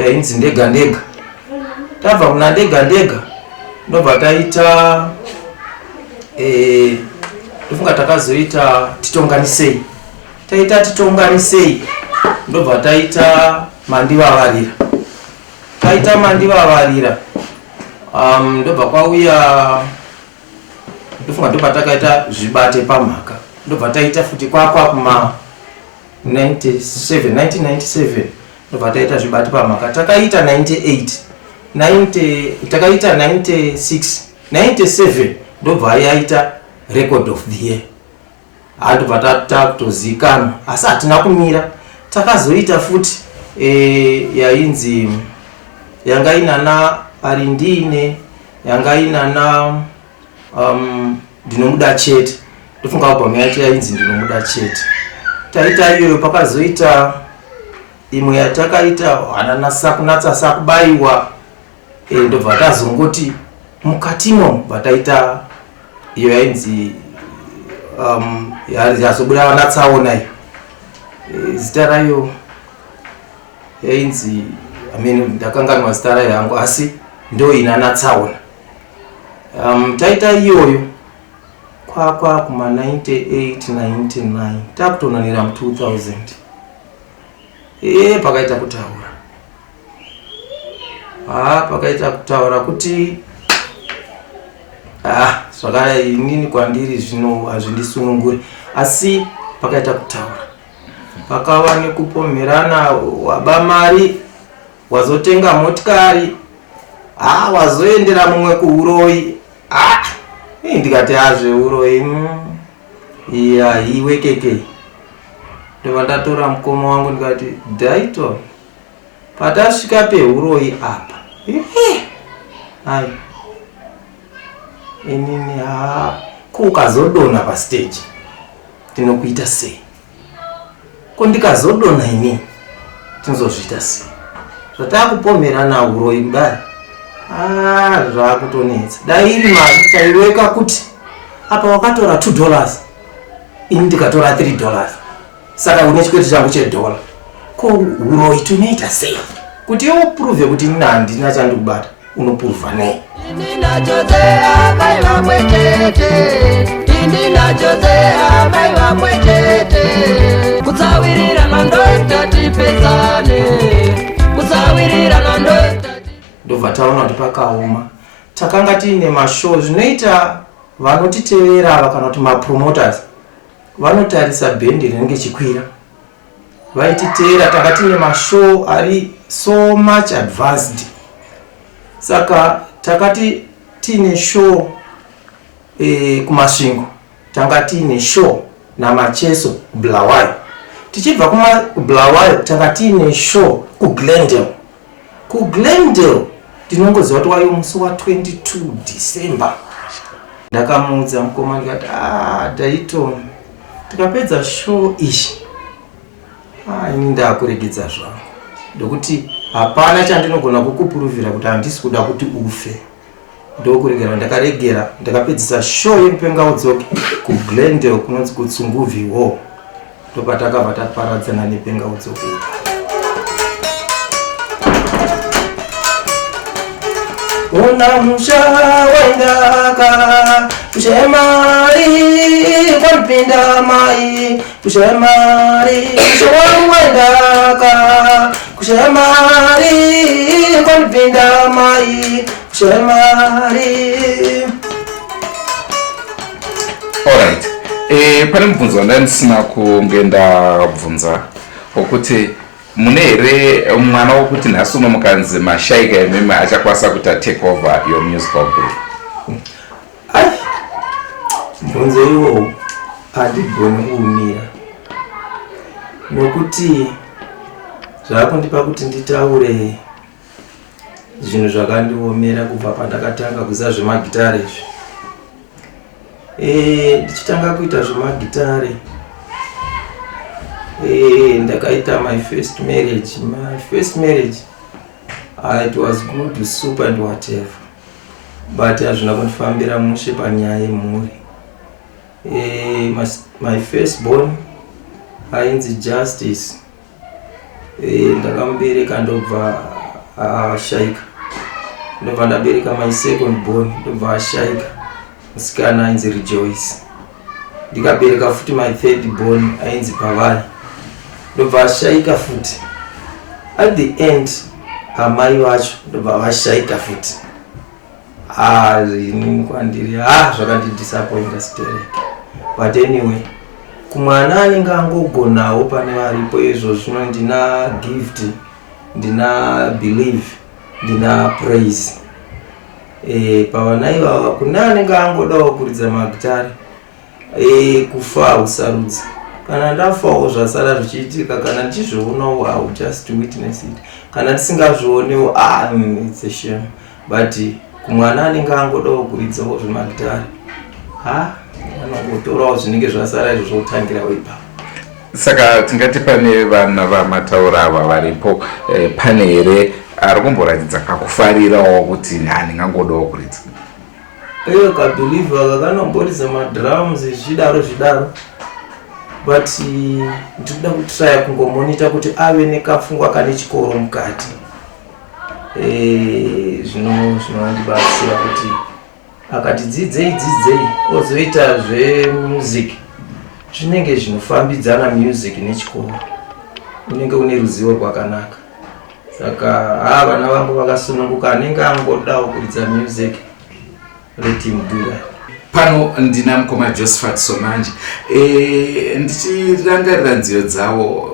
yainzi ndega ndega. Tabva kuna ndega ndega ndobva taita ndofunga takazoita titonganisei. Taita titonganisei ndobva taita mandivavarira. Taita mandivavarira ndobva kwauya ndofunga ndobva takaita zvibate pamhaka. Ndobva taita futi kuma 1997 ndobva taita zvibate pamhaka. Takaita 98 takaita 96 97 ndobva yaita record of the year. Ndobva takutozikanwa asi hatina kumira. Takazoita futi yainzi yanga inana arindine, yanga inana ndinomuda chete. Ndofunga album yacho yainzi ndinomuda chete. Taita iyoyo. Pakazoita imwe yatakaita ananasa kunatsa sakubayiwa. Ndobva tazongoti mukatimo bataita iyo yainzi yazobuda vanatsaona iyo. Zita rayo yainzi ndakanganwa zita rayo yangu asi ndo inanatsaona. Taita iyoyo kuma 98 99 takutonanira mu 2000. Pakaita kutaura. Pakaita kutaura kuti zvakadai inini kwandiri zvino hazvindisununguri asi pakaita kutaura. Pakava nekupomerana, waba mari, wazotenga motikari, wazoendera mumwe kuuroi. Ndikati zveuroi iwe keke. Ndobva ndatora mukoma wangu ndikati Daiton, patasvika peuroi apa inini ukazodonha pastage tinokuita sei? Ko ndikazodonha inini tinozozviita sei? Zvatakupomerana uroi kudai zvakutonetsa. Dai iri mari taiweka kuti apa wakatora $2 ini ndikatora $3. Saka une chikwete changu $1. Ko uroi tunoita sei? Kuti uprove kuti nina handina chandikubata unopurva nei? Indina chotea kaiwa mwechete. Indina chotea kaiwa mwechete. Kutsawirira nandota tipezane. Kutsawirira nandota. Ndobva taona kuti pakaoma. Takanga tiine mashow zvinoita vanotitevera ava kana kuti mapromoters vanotarisa bhendi rinenge chikwira. Vaititeera tanga tiine mashow ari so much advanced. Saka takati tiine show kumasvingo. Tanga tiine show namacheso Bulawayo. Tichibva kuBulawayo tanga tiine show kuGlendale. kuGlendale ndinongoziva kuti waiyo musi wa22 December. Ndakamuudza mukoma ndikati Daiton, tikapedza show ishi ini ndakuregedza zvangu ndokuti hapana chandinogona kukupuruvhira kuti handisi kuda kuti ufe. Ndokuregera ndakaregera ndakapedzisa show yekupenga udzoke kuGlendale kunonzi kuTsunguvi Hall. Ndopatakabva taparadzana nepenga udzoke. Una musha waindaka kushemari kwanpinda mai kushemari musha waindaka kushemari kwanpinda mai kushemari. Alright. Pane mubvunzo wandandisina kunge ndabvunza wokuti mune here mwana wokuti nhasi uno mukanzi Mashaika ememe achakwanisa kuti take over your musical group? Mubvunzo iwowo handigoni kuumira nokuti zvaakundipa kuti nditaure zvinhu zvakandiomera kubva pandakatanga kuziva zvemagitare izvi. Ndichitanga kuita zvemagitare ndakaita my first marriage. It was good, super and whatever, but hazvina kundifambira mushe panyaya yemhuri. My firstborn ainzi Justice, ndakamubereka ndobva ashaika. Ndobva ndabereka my second born ndobva ashaika, musikana ainzi Rejoice. Ndikabereka futi my third born ainzi Pavari, ndobva ashaika futi. At the end amai vacho ndobva vashaika futi. Inini kwandiri zvakandidisappointa stereke. But anyway, kumwana anenge angogonawo pane varipo izvo zvino ndina gift, ndina belief, ndina praise. Pavana ivava kune anenge angodawo kuridza magitare, kufa usarudzi. Kana ndafawo zvasara zvichiitika, kana ndichizvionawo I will just witness it. Kana ndisingazvionewo it's a shame. But kumwana anenge angodawo kuridzawo zvemagitare, anongotorawo zvinenge zvasara izvo zvotangira ipapo. Saka tingati pane vana vamataura ava varipo, pane here ari kumboratidza kakufarirawo kuti ndingangodawo kuridza? Kabhilivha kakanomboridza madrums zvidaro, but ndinoda kutraya kungomonita kuti ave nekafungwa kane chikoro mukati. Zvinondibatsira kuti akati dzidzei ozoita zvemusic zvinenge zvinofambidzana music nechikoro, unenge une ruzivo rwakanaka. Saka vana vangu vakasununguka, anenge angodawo kuridza music, let him do that. Pano ndina mukoma Josphat Somanje. Ndichirangarira nziyo dzavo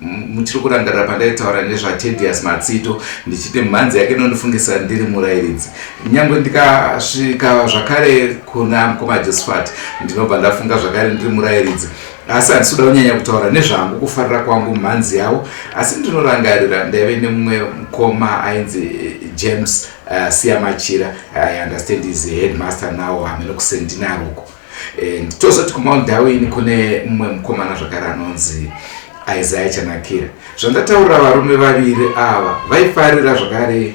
muchiri kurangarira pandaitaura nezvaTedious Matsito, ndichiti mhanzi yake inondifungisa ndiri murayiridzi. Nyangwe ndikasvika zvakare kuna mukoma Josphat ndinobva ndafunga zvakare ndiri murayiridzi. Asi handisuda kunyanya kutaura nezvangu kufarira kwangu mhanzi yavo, asi ndinorangarira ndaive nemumwe mukoma ainzi James Siyamachira. I understand is headmaster now hameno kusendinaruko. Nditozoti kuMount Darwin kune mumwe mukomana zvakare anonzi Isaiah Chanakira. Zvandataurira varume vaviri ava vaifarira zvakare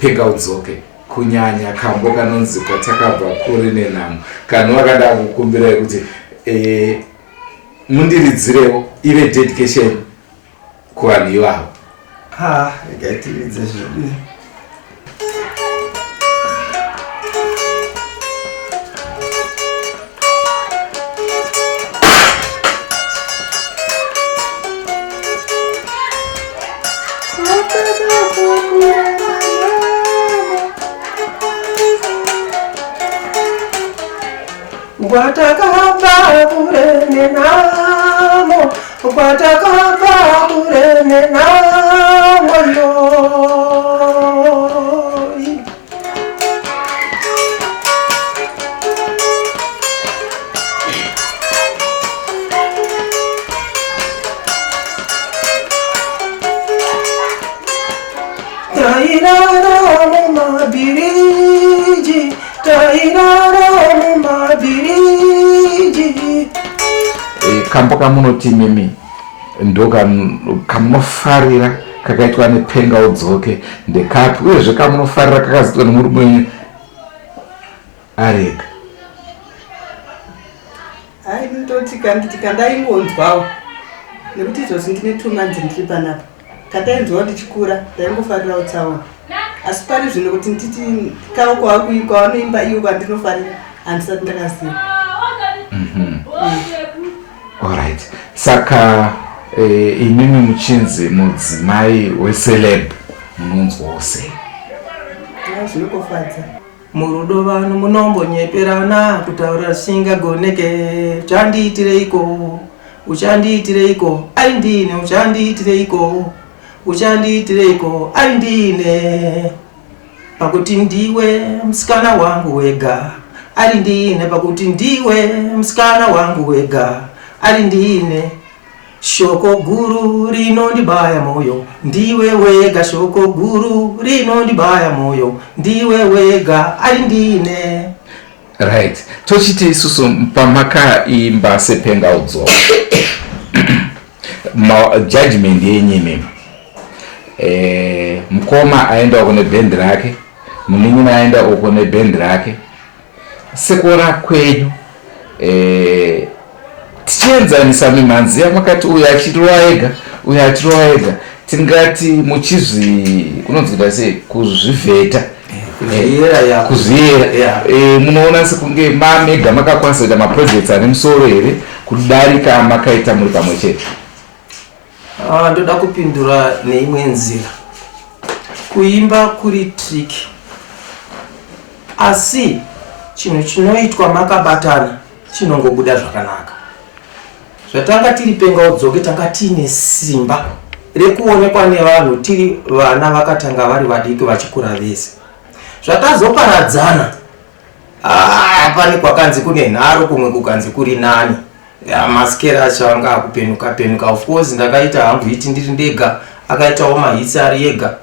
penga udzoke, kunyanya kambo kanonzi kwatakabva kure nenhamo, kana wakada kukumbirai kuti mundiridzirewo ive dedication kuvanhu ivavo. Ngatiridze zvidii. Kwatakabva kure nenhamo, kwatakabva kure nenhamo yoyi. tairara mumabiriji, tairara mumabiriji. Kambo kamunoti mimi ndo kamunofarira kakaitwa nepenga udzoke ndekapi uyezve kamunofarira kakaziitwa nemurume arega? Hai ndoti kandaingonzwawo nekuti izvozvi ndine 2 months ndiri panapa. Katainzwawo ndichikura ndaingofarira utsaona, asi pari zvino kuti nditi kavo kwavanoimba iyo kwandinofarira handisati ndakaziva. Alright, saka imimi muchinzi mudzimai weceleb munonzwawo sei? Zvinokofadza. Murudo vanhu munombonyeperana kutaura zvisingagoneke. Uchandiitireiko? Uchandiitireiko? Ari ndine. Uchandiitireiko? Uchandiitireiko? Ari ndine. Pakuti ndiwe musikana wangu wega. Ari ndine. Pakuti ndiwe musikana wangu wega. Ari ndine. Shoko guru rinondibaya moyo, ndiwe wega. Shoko guru rinondibaya moyo, ndiwe wega. Ari ndine. Right, tochiti isusu pamakaimba sepenga udzoke judgment yenyimi mukoma aenda kune band rake, munin'ina aenda kune band rake, sekora kwenyu tichienzanisa mimhanzi yamakati uyu achirova ega uyu achirova ega, tingati kunonzwita sei kuzvivheta kuziyera munoona sekunge mamega makakwanisa kuita maprojects ane musoro here kudarika makaita muri pamwe chete? Ndoda kupindura neimwe nzira. Kuimba kuri trick, asi chinhu chinoitwa makabatana chinongobuda zvakanaka. Zvatanga tiri penga udzoke tanga tiine simba rekuonekwa nevanhu tiri vana vakatanga vari vadiki vachikura vese. Zvatazoparadzana pane kwakanzi kune nharo, kumwe kukanzi kuri nani. Masikera acho anga akupenuka. Of course ndakaita hangu hiti ndiri ndega, akaitawo mahitsi ari ega,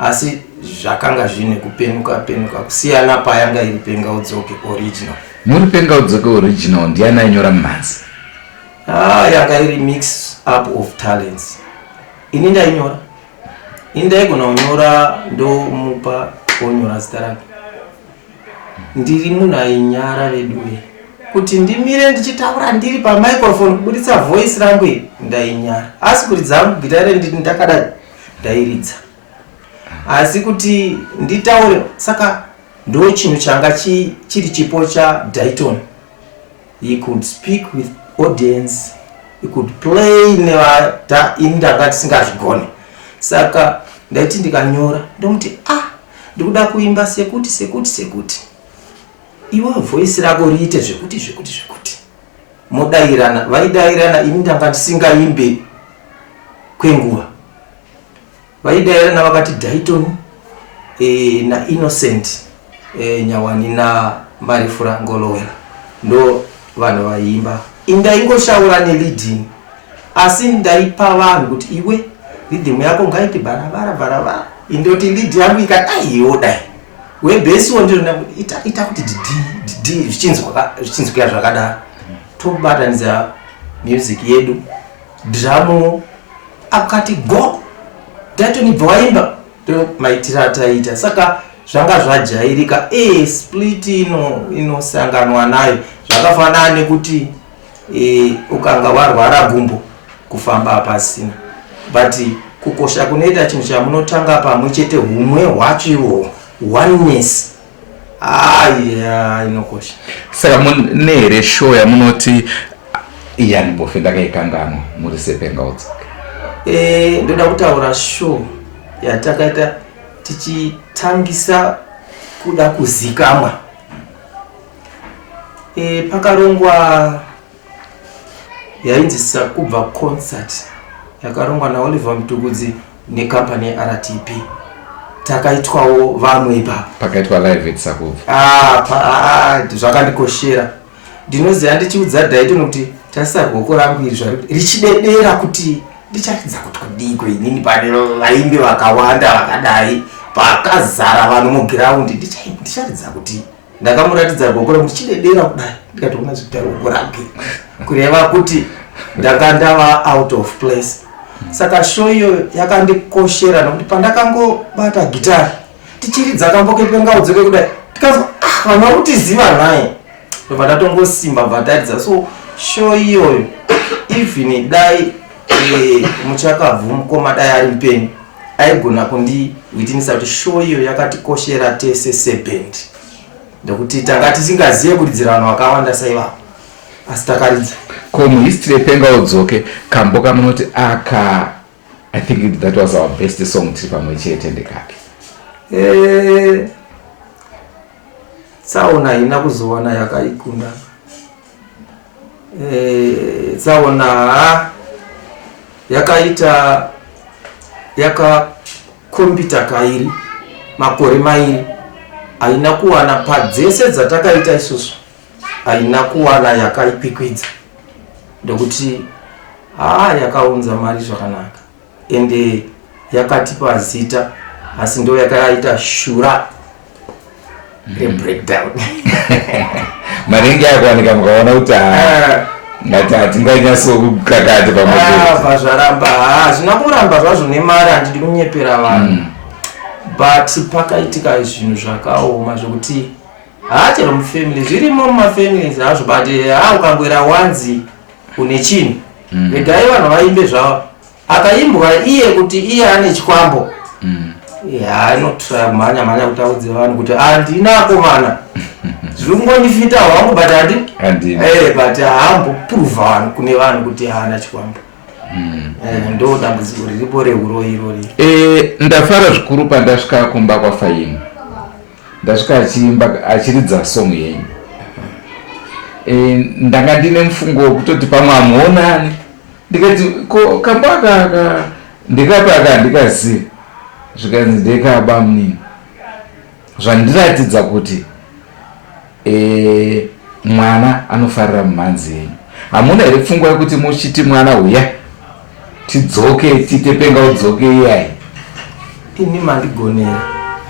asi zvakanga zvine kupenuka kusiyana payanga iri penga udzoke original. Muri penga udzoke original ndiani ainyora mumhanzi? Yanga iri mix up of talents. Ini ndainyora. Indaigona kunyora ndomupa onyora zita rake. Ndiri munhu ainyara veduwe. Kuti ndimire ndichitaura ndiri pamicrophone kubuditsa voice rangu ndainyara. Asi kuti dzangu gitare ndakadai ndairidza. Asi kuti nditaure, saka ndo chinhu changa chiri chipo cha Daiton. He could speak with audience, he could play nevata indanga tisingazvigone. Saka ndaiti ndikanyora ndomuti ndikuda kuimba sekuti iwe voice rako riite zvekuti modairana, vaidairana. Ini ndanga ndisingaimbe kwenguva, vaidairana vakati Daiton na Innocent Nyawani na Marifura Ngolowera ndo vanhu vaimba. Indaingoshaura neleading, asi ndaipa vanhu kuti iwe rhythm yako ngaiti bharavara. Indoti lead yangu ikati yodai webesiwo ndiro ita kuti zvichinzwa zvakadaro. Tobatanidza music yedu, drum akati go Daiton ibva waimba, ndo maitiro ataita. Saka zvanga zvajairika. Split inosanganwa nayo zvakafanana nekuti ukanga warwara gumbo kufamba hapasina, but kukosha kunoita chinhu chamunotanga pamwe chete, humwe hwacho ihwo, oneness, inokosha. Saka mune here show yamunoti iyanibofe ndakaikanganwa muri sepenga udzoke? Ndoda kutaura show yatakaita tichitangisa kuda kuzikamwa. Pakarongwa yainzi Sakubva concert yakarongwa naOliver Mutugudzi nekambani yeRTP. Takaitwawo vamwe ipapo. Pakaitwa live at Sakubva. Zvakandikoshera. Ndinoziva ndichiudza Daiton kuti tasisa ruoko rangu iri richidedera kuti ndicharidza kuti kudiko inini pane vaimbi vakawanda vakadai pakazara vanhu mugiraundi. Ndicharidza kuti ndakamuratidza ruoko rangu ndichidedera kudai ndikatoona zvikuita ruoko rake kureva kuti ndanga ndava out of place. Saka show iyo yakandikoshera nokuti pandakangobata gitari tichiridza kambokepenga udzoke kudai tikazwa vanhu vakutiziva naye ndobva ndatongosimba bva taridza. So show iyoyo even dai muchakabvu mukoma dai ari mupeni aigona kundiwitinisa kuti show iyo yakatikoshera tese seband ndokuti tanga tisingazive kuridzira vanhu vakawanda saivavo asi takaridza. Ko muhistory yepenga udzoke kamboka munoti aka I think that was our best song tiri pamwe chete ndekake. Tsaona ina kuzowana yakaikunda. Tsaona yakaita yakakombita kairi makore mairi aina kuwana padzese dzatakaita isusu aina kuwana yakaipikwidza ndokuti yakaunza mari zvakanaka ende yakatipa zita asi ndo yakaita shura breakdown. Maringi akawanika mukaona kuti ngati hatinganyatsokukakati pamwe pazvaramba zvina kuramba zvazvo nemari handidi kunyepera vanhu but pakaitika zvinhu zvakaoma zvokuti chero mufamily zvirimo mumafamilies hazvo but ukangoera wanzi une chinhu regai vanhu vaimbe zvavo akaimbwa iye kuti iye ane chikwambo anotraya kumhanya kutaudze vanhu kuti handinakomana zviri kungondifita hwangu but but haambopruvha vanhu kune vanhu kuti haana chikwambo. Ndo dambudziko riripo reuro irori. Ndafara zvikuru pandasvika kumba kwaFahimu ndasvika achiridza song yenyu. Ndanga ndine mufungo wekutoti pamwe hamuonani ndikati kamba aka ndikapa ndikaziva zvikanzi ndekaba munini zvandiratidza kuti mwana anofarira mumhanzi yenyu. Hamuna here pfungwa yekuti muchiti mwana uya tidzoke titepenga udzoke iyai? Ini mandigonera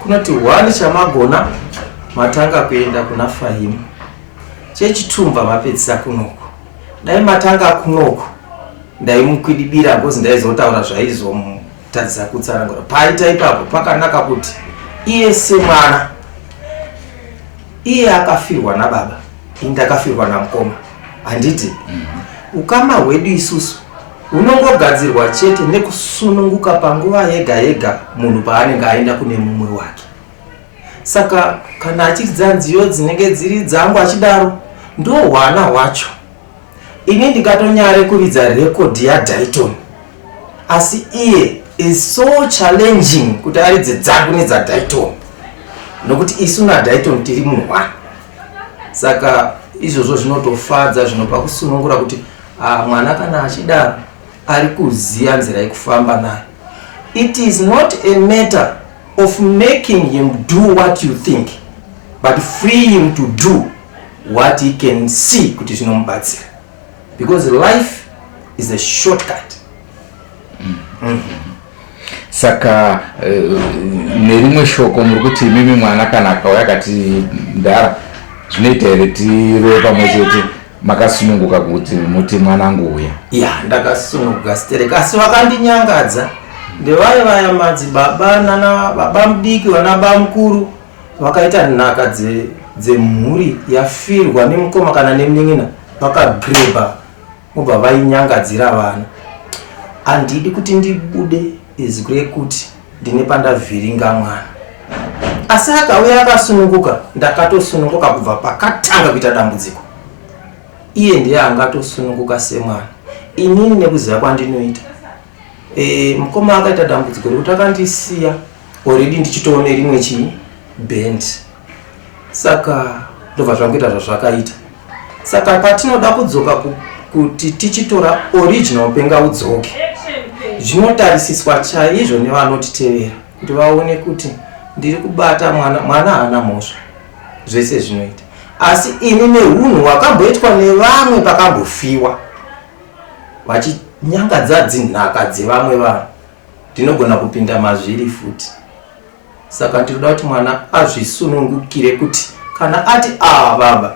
kunoti wani chamagona matanga kuenda kuna Fahimu chechitumba mapedzisa kunoko dai matanga kunoko ndaimukwidibira because ndaizotaura zvaizomutadzisa kutsanangura paita ipapo pakanaka kuti iye semwana iye akafirwa nababa indakafirwa namukoma handiti ukama hwedu isusu unongogadzirwa chete nekusununguka panguva yega yega munhu paanenge aenda kune mumwe wake. Saka kana achiridza nziyo dzinenge dziri dzangu achidaro ndo hwana hwacho. Ini ndikatonyare kuridza rekodhi yaDaiton asi iye is so challenging kuti aridze dzangu nedzaDaiton nokuti isu naDaiton tiri muhwana. Saka izvozvo zvinotofadza zvinopa kusunungura kuti mwana kana achidaro ari kuziya nzira yekufamba nayo. It is not a matter of making him do what you think but free him to do what he can see kuti zvinomubatsira because life is a shortcut. Saka nerimwe shoko muri kuti mimi mwana kana akauya akati ndara zvinoita here tirove pamwe chete makasununguka kuti muti mwanangu uya? Ndakasununguka stereka asi vakandinyangadza ndevaya vaya madzibaba nana baba mudiki vana baba mukuru vakaita nhaka dzemhuri yafirwa nemukoma kana nemunin'ina vakagrebha mobva vainyangadzira vana. Handidi kuti ndibude izwi rekuti ndine pandavhiringa mwana asi akauya akasununguka ndakatosununguka kubva pakatanga kuita dambudziko. Iye ndiye angatosununguka semwana inini nekuziva kwandinoita. Mukoma akaita dambudziko rekuti akandisiya already ndichitoone rimwe band. Saka ndobva zvangoita zvazvakaita. Saka patinoda kudzoka kuti tichitora original penga udzoke zvinotarisiswa chaizvo nevanotitevera kuti vaone kuti ndiri kubata mwana haana mhosva zvese zvinoita. Asi ini neunhu hwakamboitwa nevamwe pakambofiwa vachinyangadza dzinhaka dzevamwe vanhu ndinogona kupinda mazviri futi. Saka ndinoda kuti mwana azvisunungukire kuti kana ati baba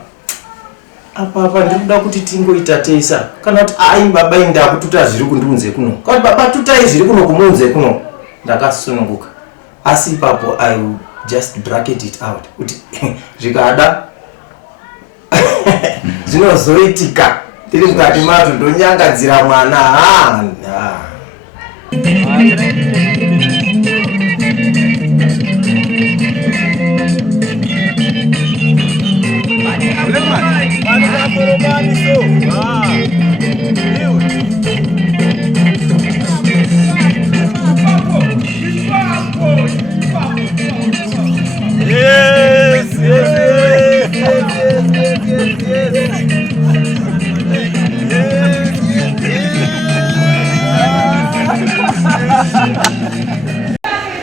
apa ndinoda kuti tingoita teisa kana kuti baba inda kututa zviri kundiunze kuno kana baba tutai zviri kuno kumunze kuno ndakasununguka. Asi ipapo I will just bracket it out kuti zvikada zvinozoitika tiri mukati mazvo ndonyangadzira mwana.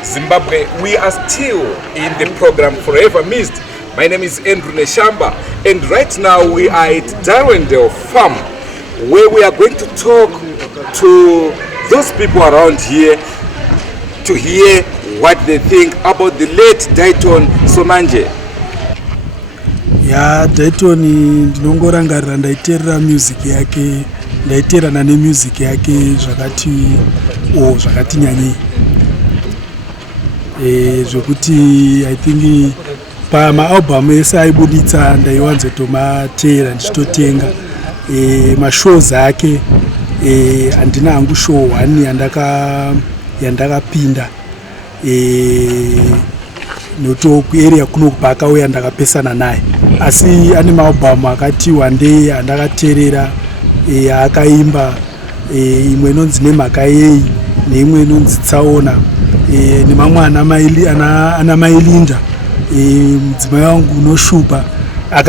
Zimbabwe, we are still in the program Forever Missed. My name is Andrew Shamba, and right now we are at Daiton farm, where we are going to talk to those people around here to hear what they think about the late Daiton Somanje. Daiton ndinongorangarira ndaiteerera music yake, ndaiteerana nemusic yake zvakati nyanyei. Zvokuti I think pamaalbum ese aibuditsa ndaiwanzotomateera ndichitotenga. Mashows ake handina hangu show 1 yandakapinda noto kuarea kuno paakauya ndakapesana naye, asi ane maalbum akati one day andakateerera akaimba, imwe inonzi Nemhaka Yei neimwe inonzi Tsaona, nemamwe ana Mailinda, mudzimai wangu unoshupa.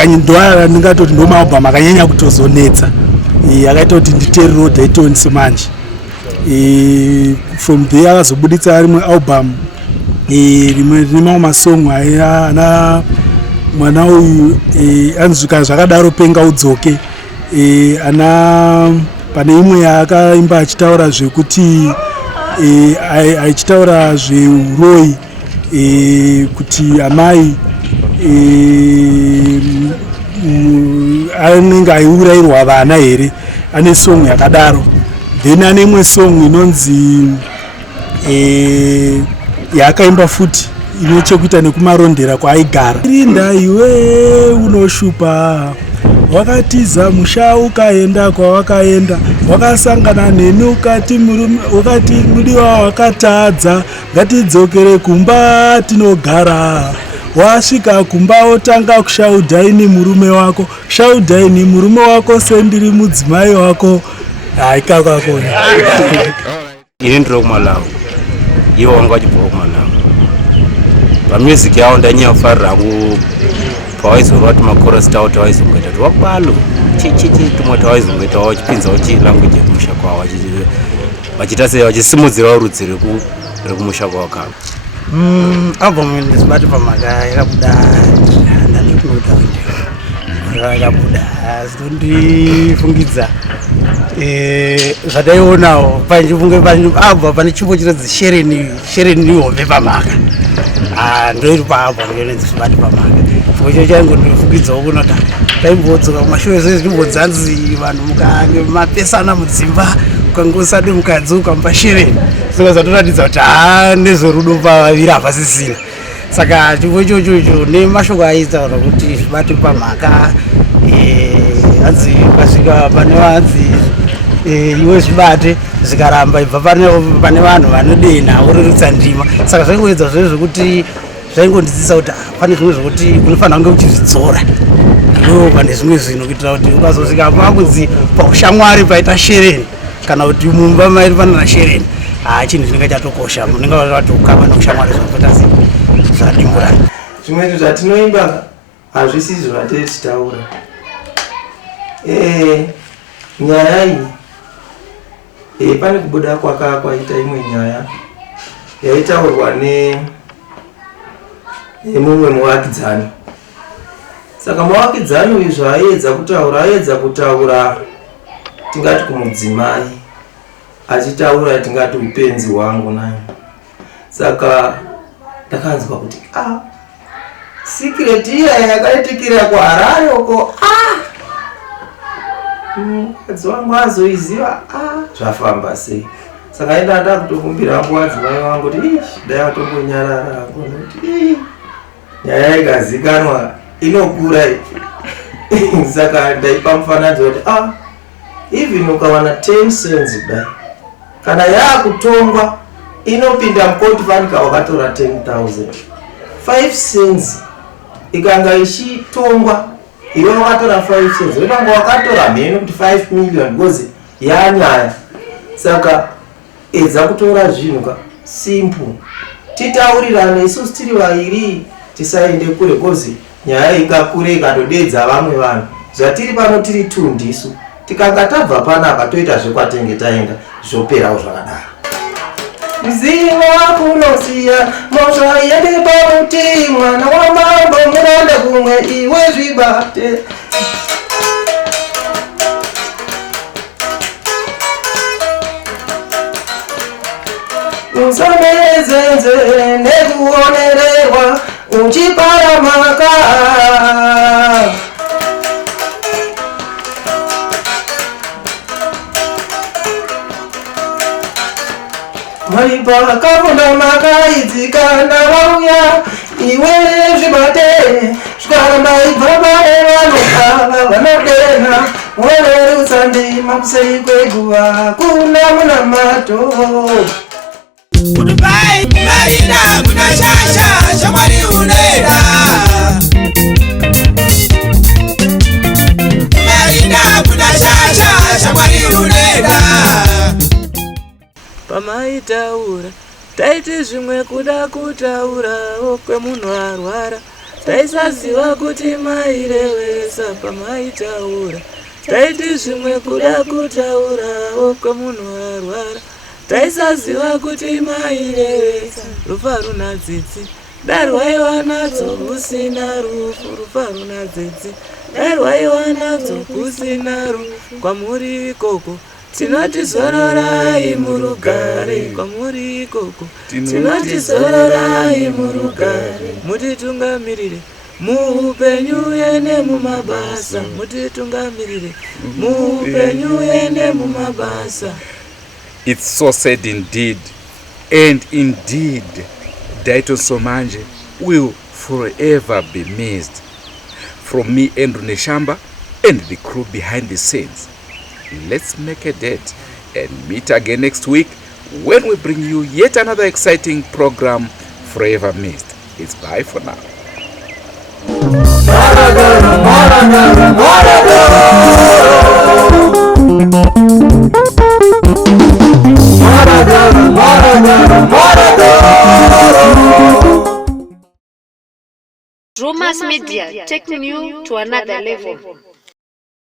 Ndoara ndingatoti ndo maalbum akanyanya kutozonetsa, akaita kuti nditeererewo Daiton Somanje. From there akazobuditsa rimwe album rimwe rine mamwe masong ana mwana uyu anzvika zvakadaro penga udzoke, pane imwe yaakaimba achitaura zvekuti achitaura zveuroyi, kuti amai anenge aiurayirwa vana here, ane song yakadaro. Then ane imwe song inonzi yaakaimba futi ine chekuita nekumarondera kwaaigara. Rinda iwe unoshupa, wakatiza musha ukaenda kwawakaenda, wakasangana neni ukati mudiwa wakatadza, ngatidzokere kumba tinogara. Wasvika kumba otanga kushaudhaini murume wako, shaudhaini murume wako sendiri mudzimai wako. Ikakakona ini ndiri kuMalawi, ivo vanga vachibva kuMalawi. Pamusic yavo ndanyanya kufarira hangu pawaizorwa kuti makorasi tawo tawaizongoita kuti wakubalo tumwe tawaizongoitawo vachipinzawo chilanguage yekumusha kwavo vachiita sei vachisimudzirawo rudzi rekumusha kwavo kavo. Album ndizibati pamhaka yakabuda ndandikunoda yakabuda zinondifungidza zvataionawo panchifunge abva pane chipo chinonzi shereni hombe pamhaka, ndoiri paabva ndizibati pamhaka. Chimwe cho chaingondifungidzawo kunota taimbodzoka kumashow ezo zvinimbodzanzi vanhu mukange mapesana mudzimba ukangosati mukadzi ukamupa shereni, saka zvatoratidza kuti nezverudo pavaviri havasisina. Saka chimwe ichocho nemashoko aitaura kuti zvibate pamhaka, hanzi ukasvika pane vanzi iwe zvibate, zvikaramba ibva pane vanhu vanodena urerutsa ndima. Saka zvaingoedza zvezvo zvekuti zvaingondidzisa kuti pane zvimwe zvokuti unofanira kunge uchizvidzora, ndo pane zvimwe zvinhu kuitira kuti ukazosvika pakunzi paushamwari paita shereni kana kuti mumba mairi panana shereni, chinhu chinenge chatokosha, munenge vati ukava neushamwari zvakota zvadimburana. Zvimwe zvatinoimba hazvisi zvatei tichitaura. Nyaya iyi pane kubuda kwaita imwe nyaya yaitaurwa nemumwe muvakidzani. Saka muvakidzani uyu zvaaedza kutaura tingati kumudzimai, achitaura tingati upenzi hwangu nayo. Saka ndakanzwa kuti secret iya yakaitikira kuHarare uko mukadzi wangu azoiziva zvafamba sei. Saka enda ndakutokumbira hangu wadzimai wangu kuti dai atongonyarara hangu nokuti nyaya ikazikanwa inokura. Saka ndaipa mufananidzo kuti even ukawana 10 cents kudai kana yaakutongwa inopinda mukoti fanika wakatora 10,000. 5 cents ikanga ichitongwa iwe wakatora 5 cents unenge wakatora mheno kuti 5 million because yanyaya. Saka edza kutora zvinhu ka simple titaurirane isusu tiri vairi tisaende kure because nyaya ikakure ikatodedza vamwe vanhu. Zvatiri pano tiri tundisu tikanga tabva panapa toita zvekwatenge taenda zvoperawo zvakadaro. Mzimu wako unosiya mosva yende pamuti mwana wamambo muranda kumwe iwe zvibate. Usamezenze nekuonererwa uchiparamaka. Maripa kavuna makaidzikana vauya iwe zvibate zvikaramba ibvabare vanokava vanodena wererutsa ndima kuseri kweguva kuna munamato. Goodbye, Marina, kuna shasha, shamwari unera. Marina, kuna shasha, shamwari unera. Pamaitaura, taiti zvimwe kuda kutaura okwe munhu arwara. Taisaziva kuti mairewesa pamaitaura. Taiti zvimwe kuda kutaura okwe munhu arwara. Taisaziva kuti mairewesa rufa runa dzidzi. Darwaiwa nadzo kusina rufu rufa runa dzidzi. Darwaiwa nadzo kusina rufu kwamuri ikoko. Tinoti zororai murugare kwamuri ikoko. Tinoti zororai murugare. Mutitungamirire muupenyu yene mumabasa. Mutitungamirire muupenyu yene mumabasa. It's so sad indeed, and indeed, Daiton Somanje will forever be missed. From me, Andrew Shamba, and the crew behind the scenes, let's make a date and meet again next week when we bring you yet another exciting program, Forever Missed. It's bye for now. Mass Media, taking you to another level.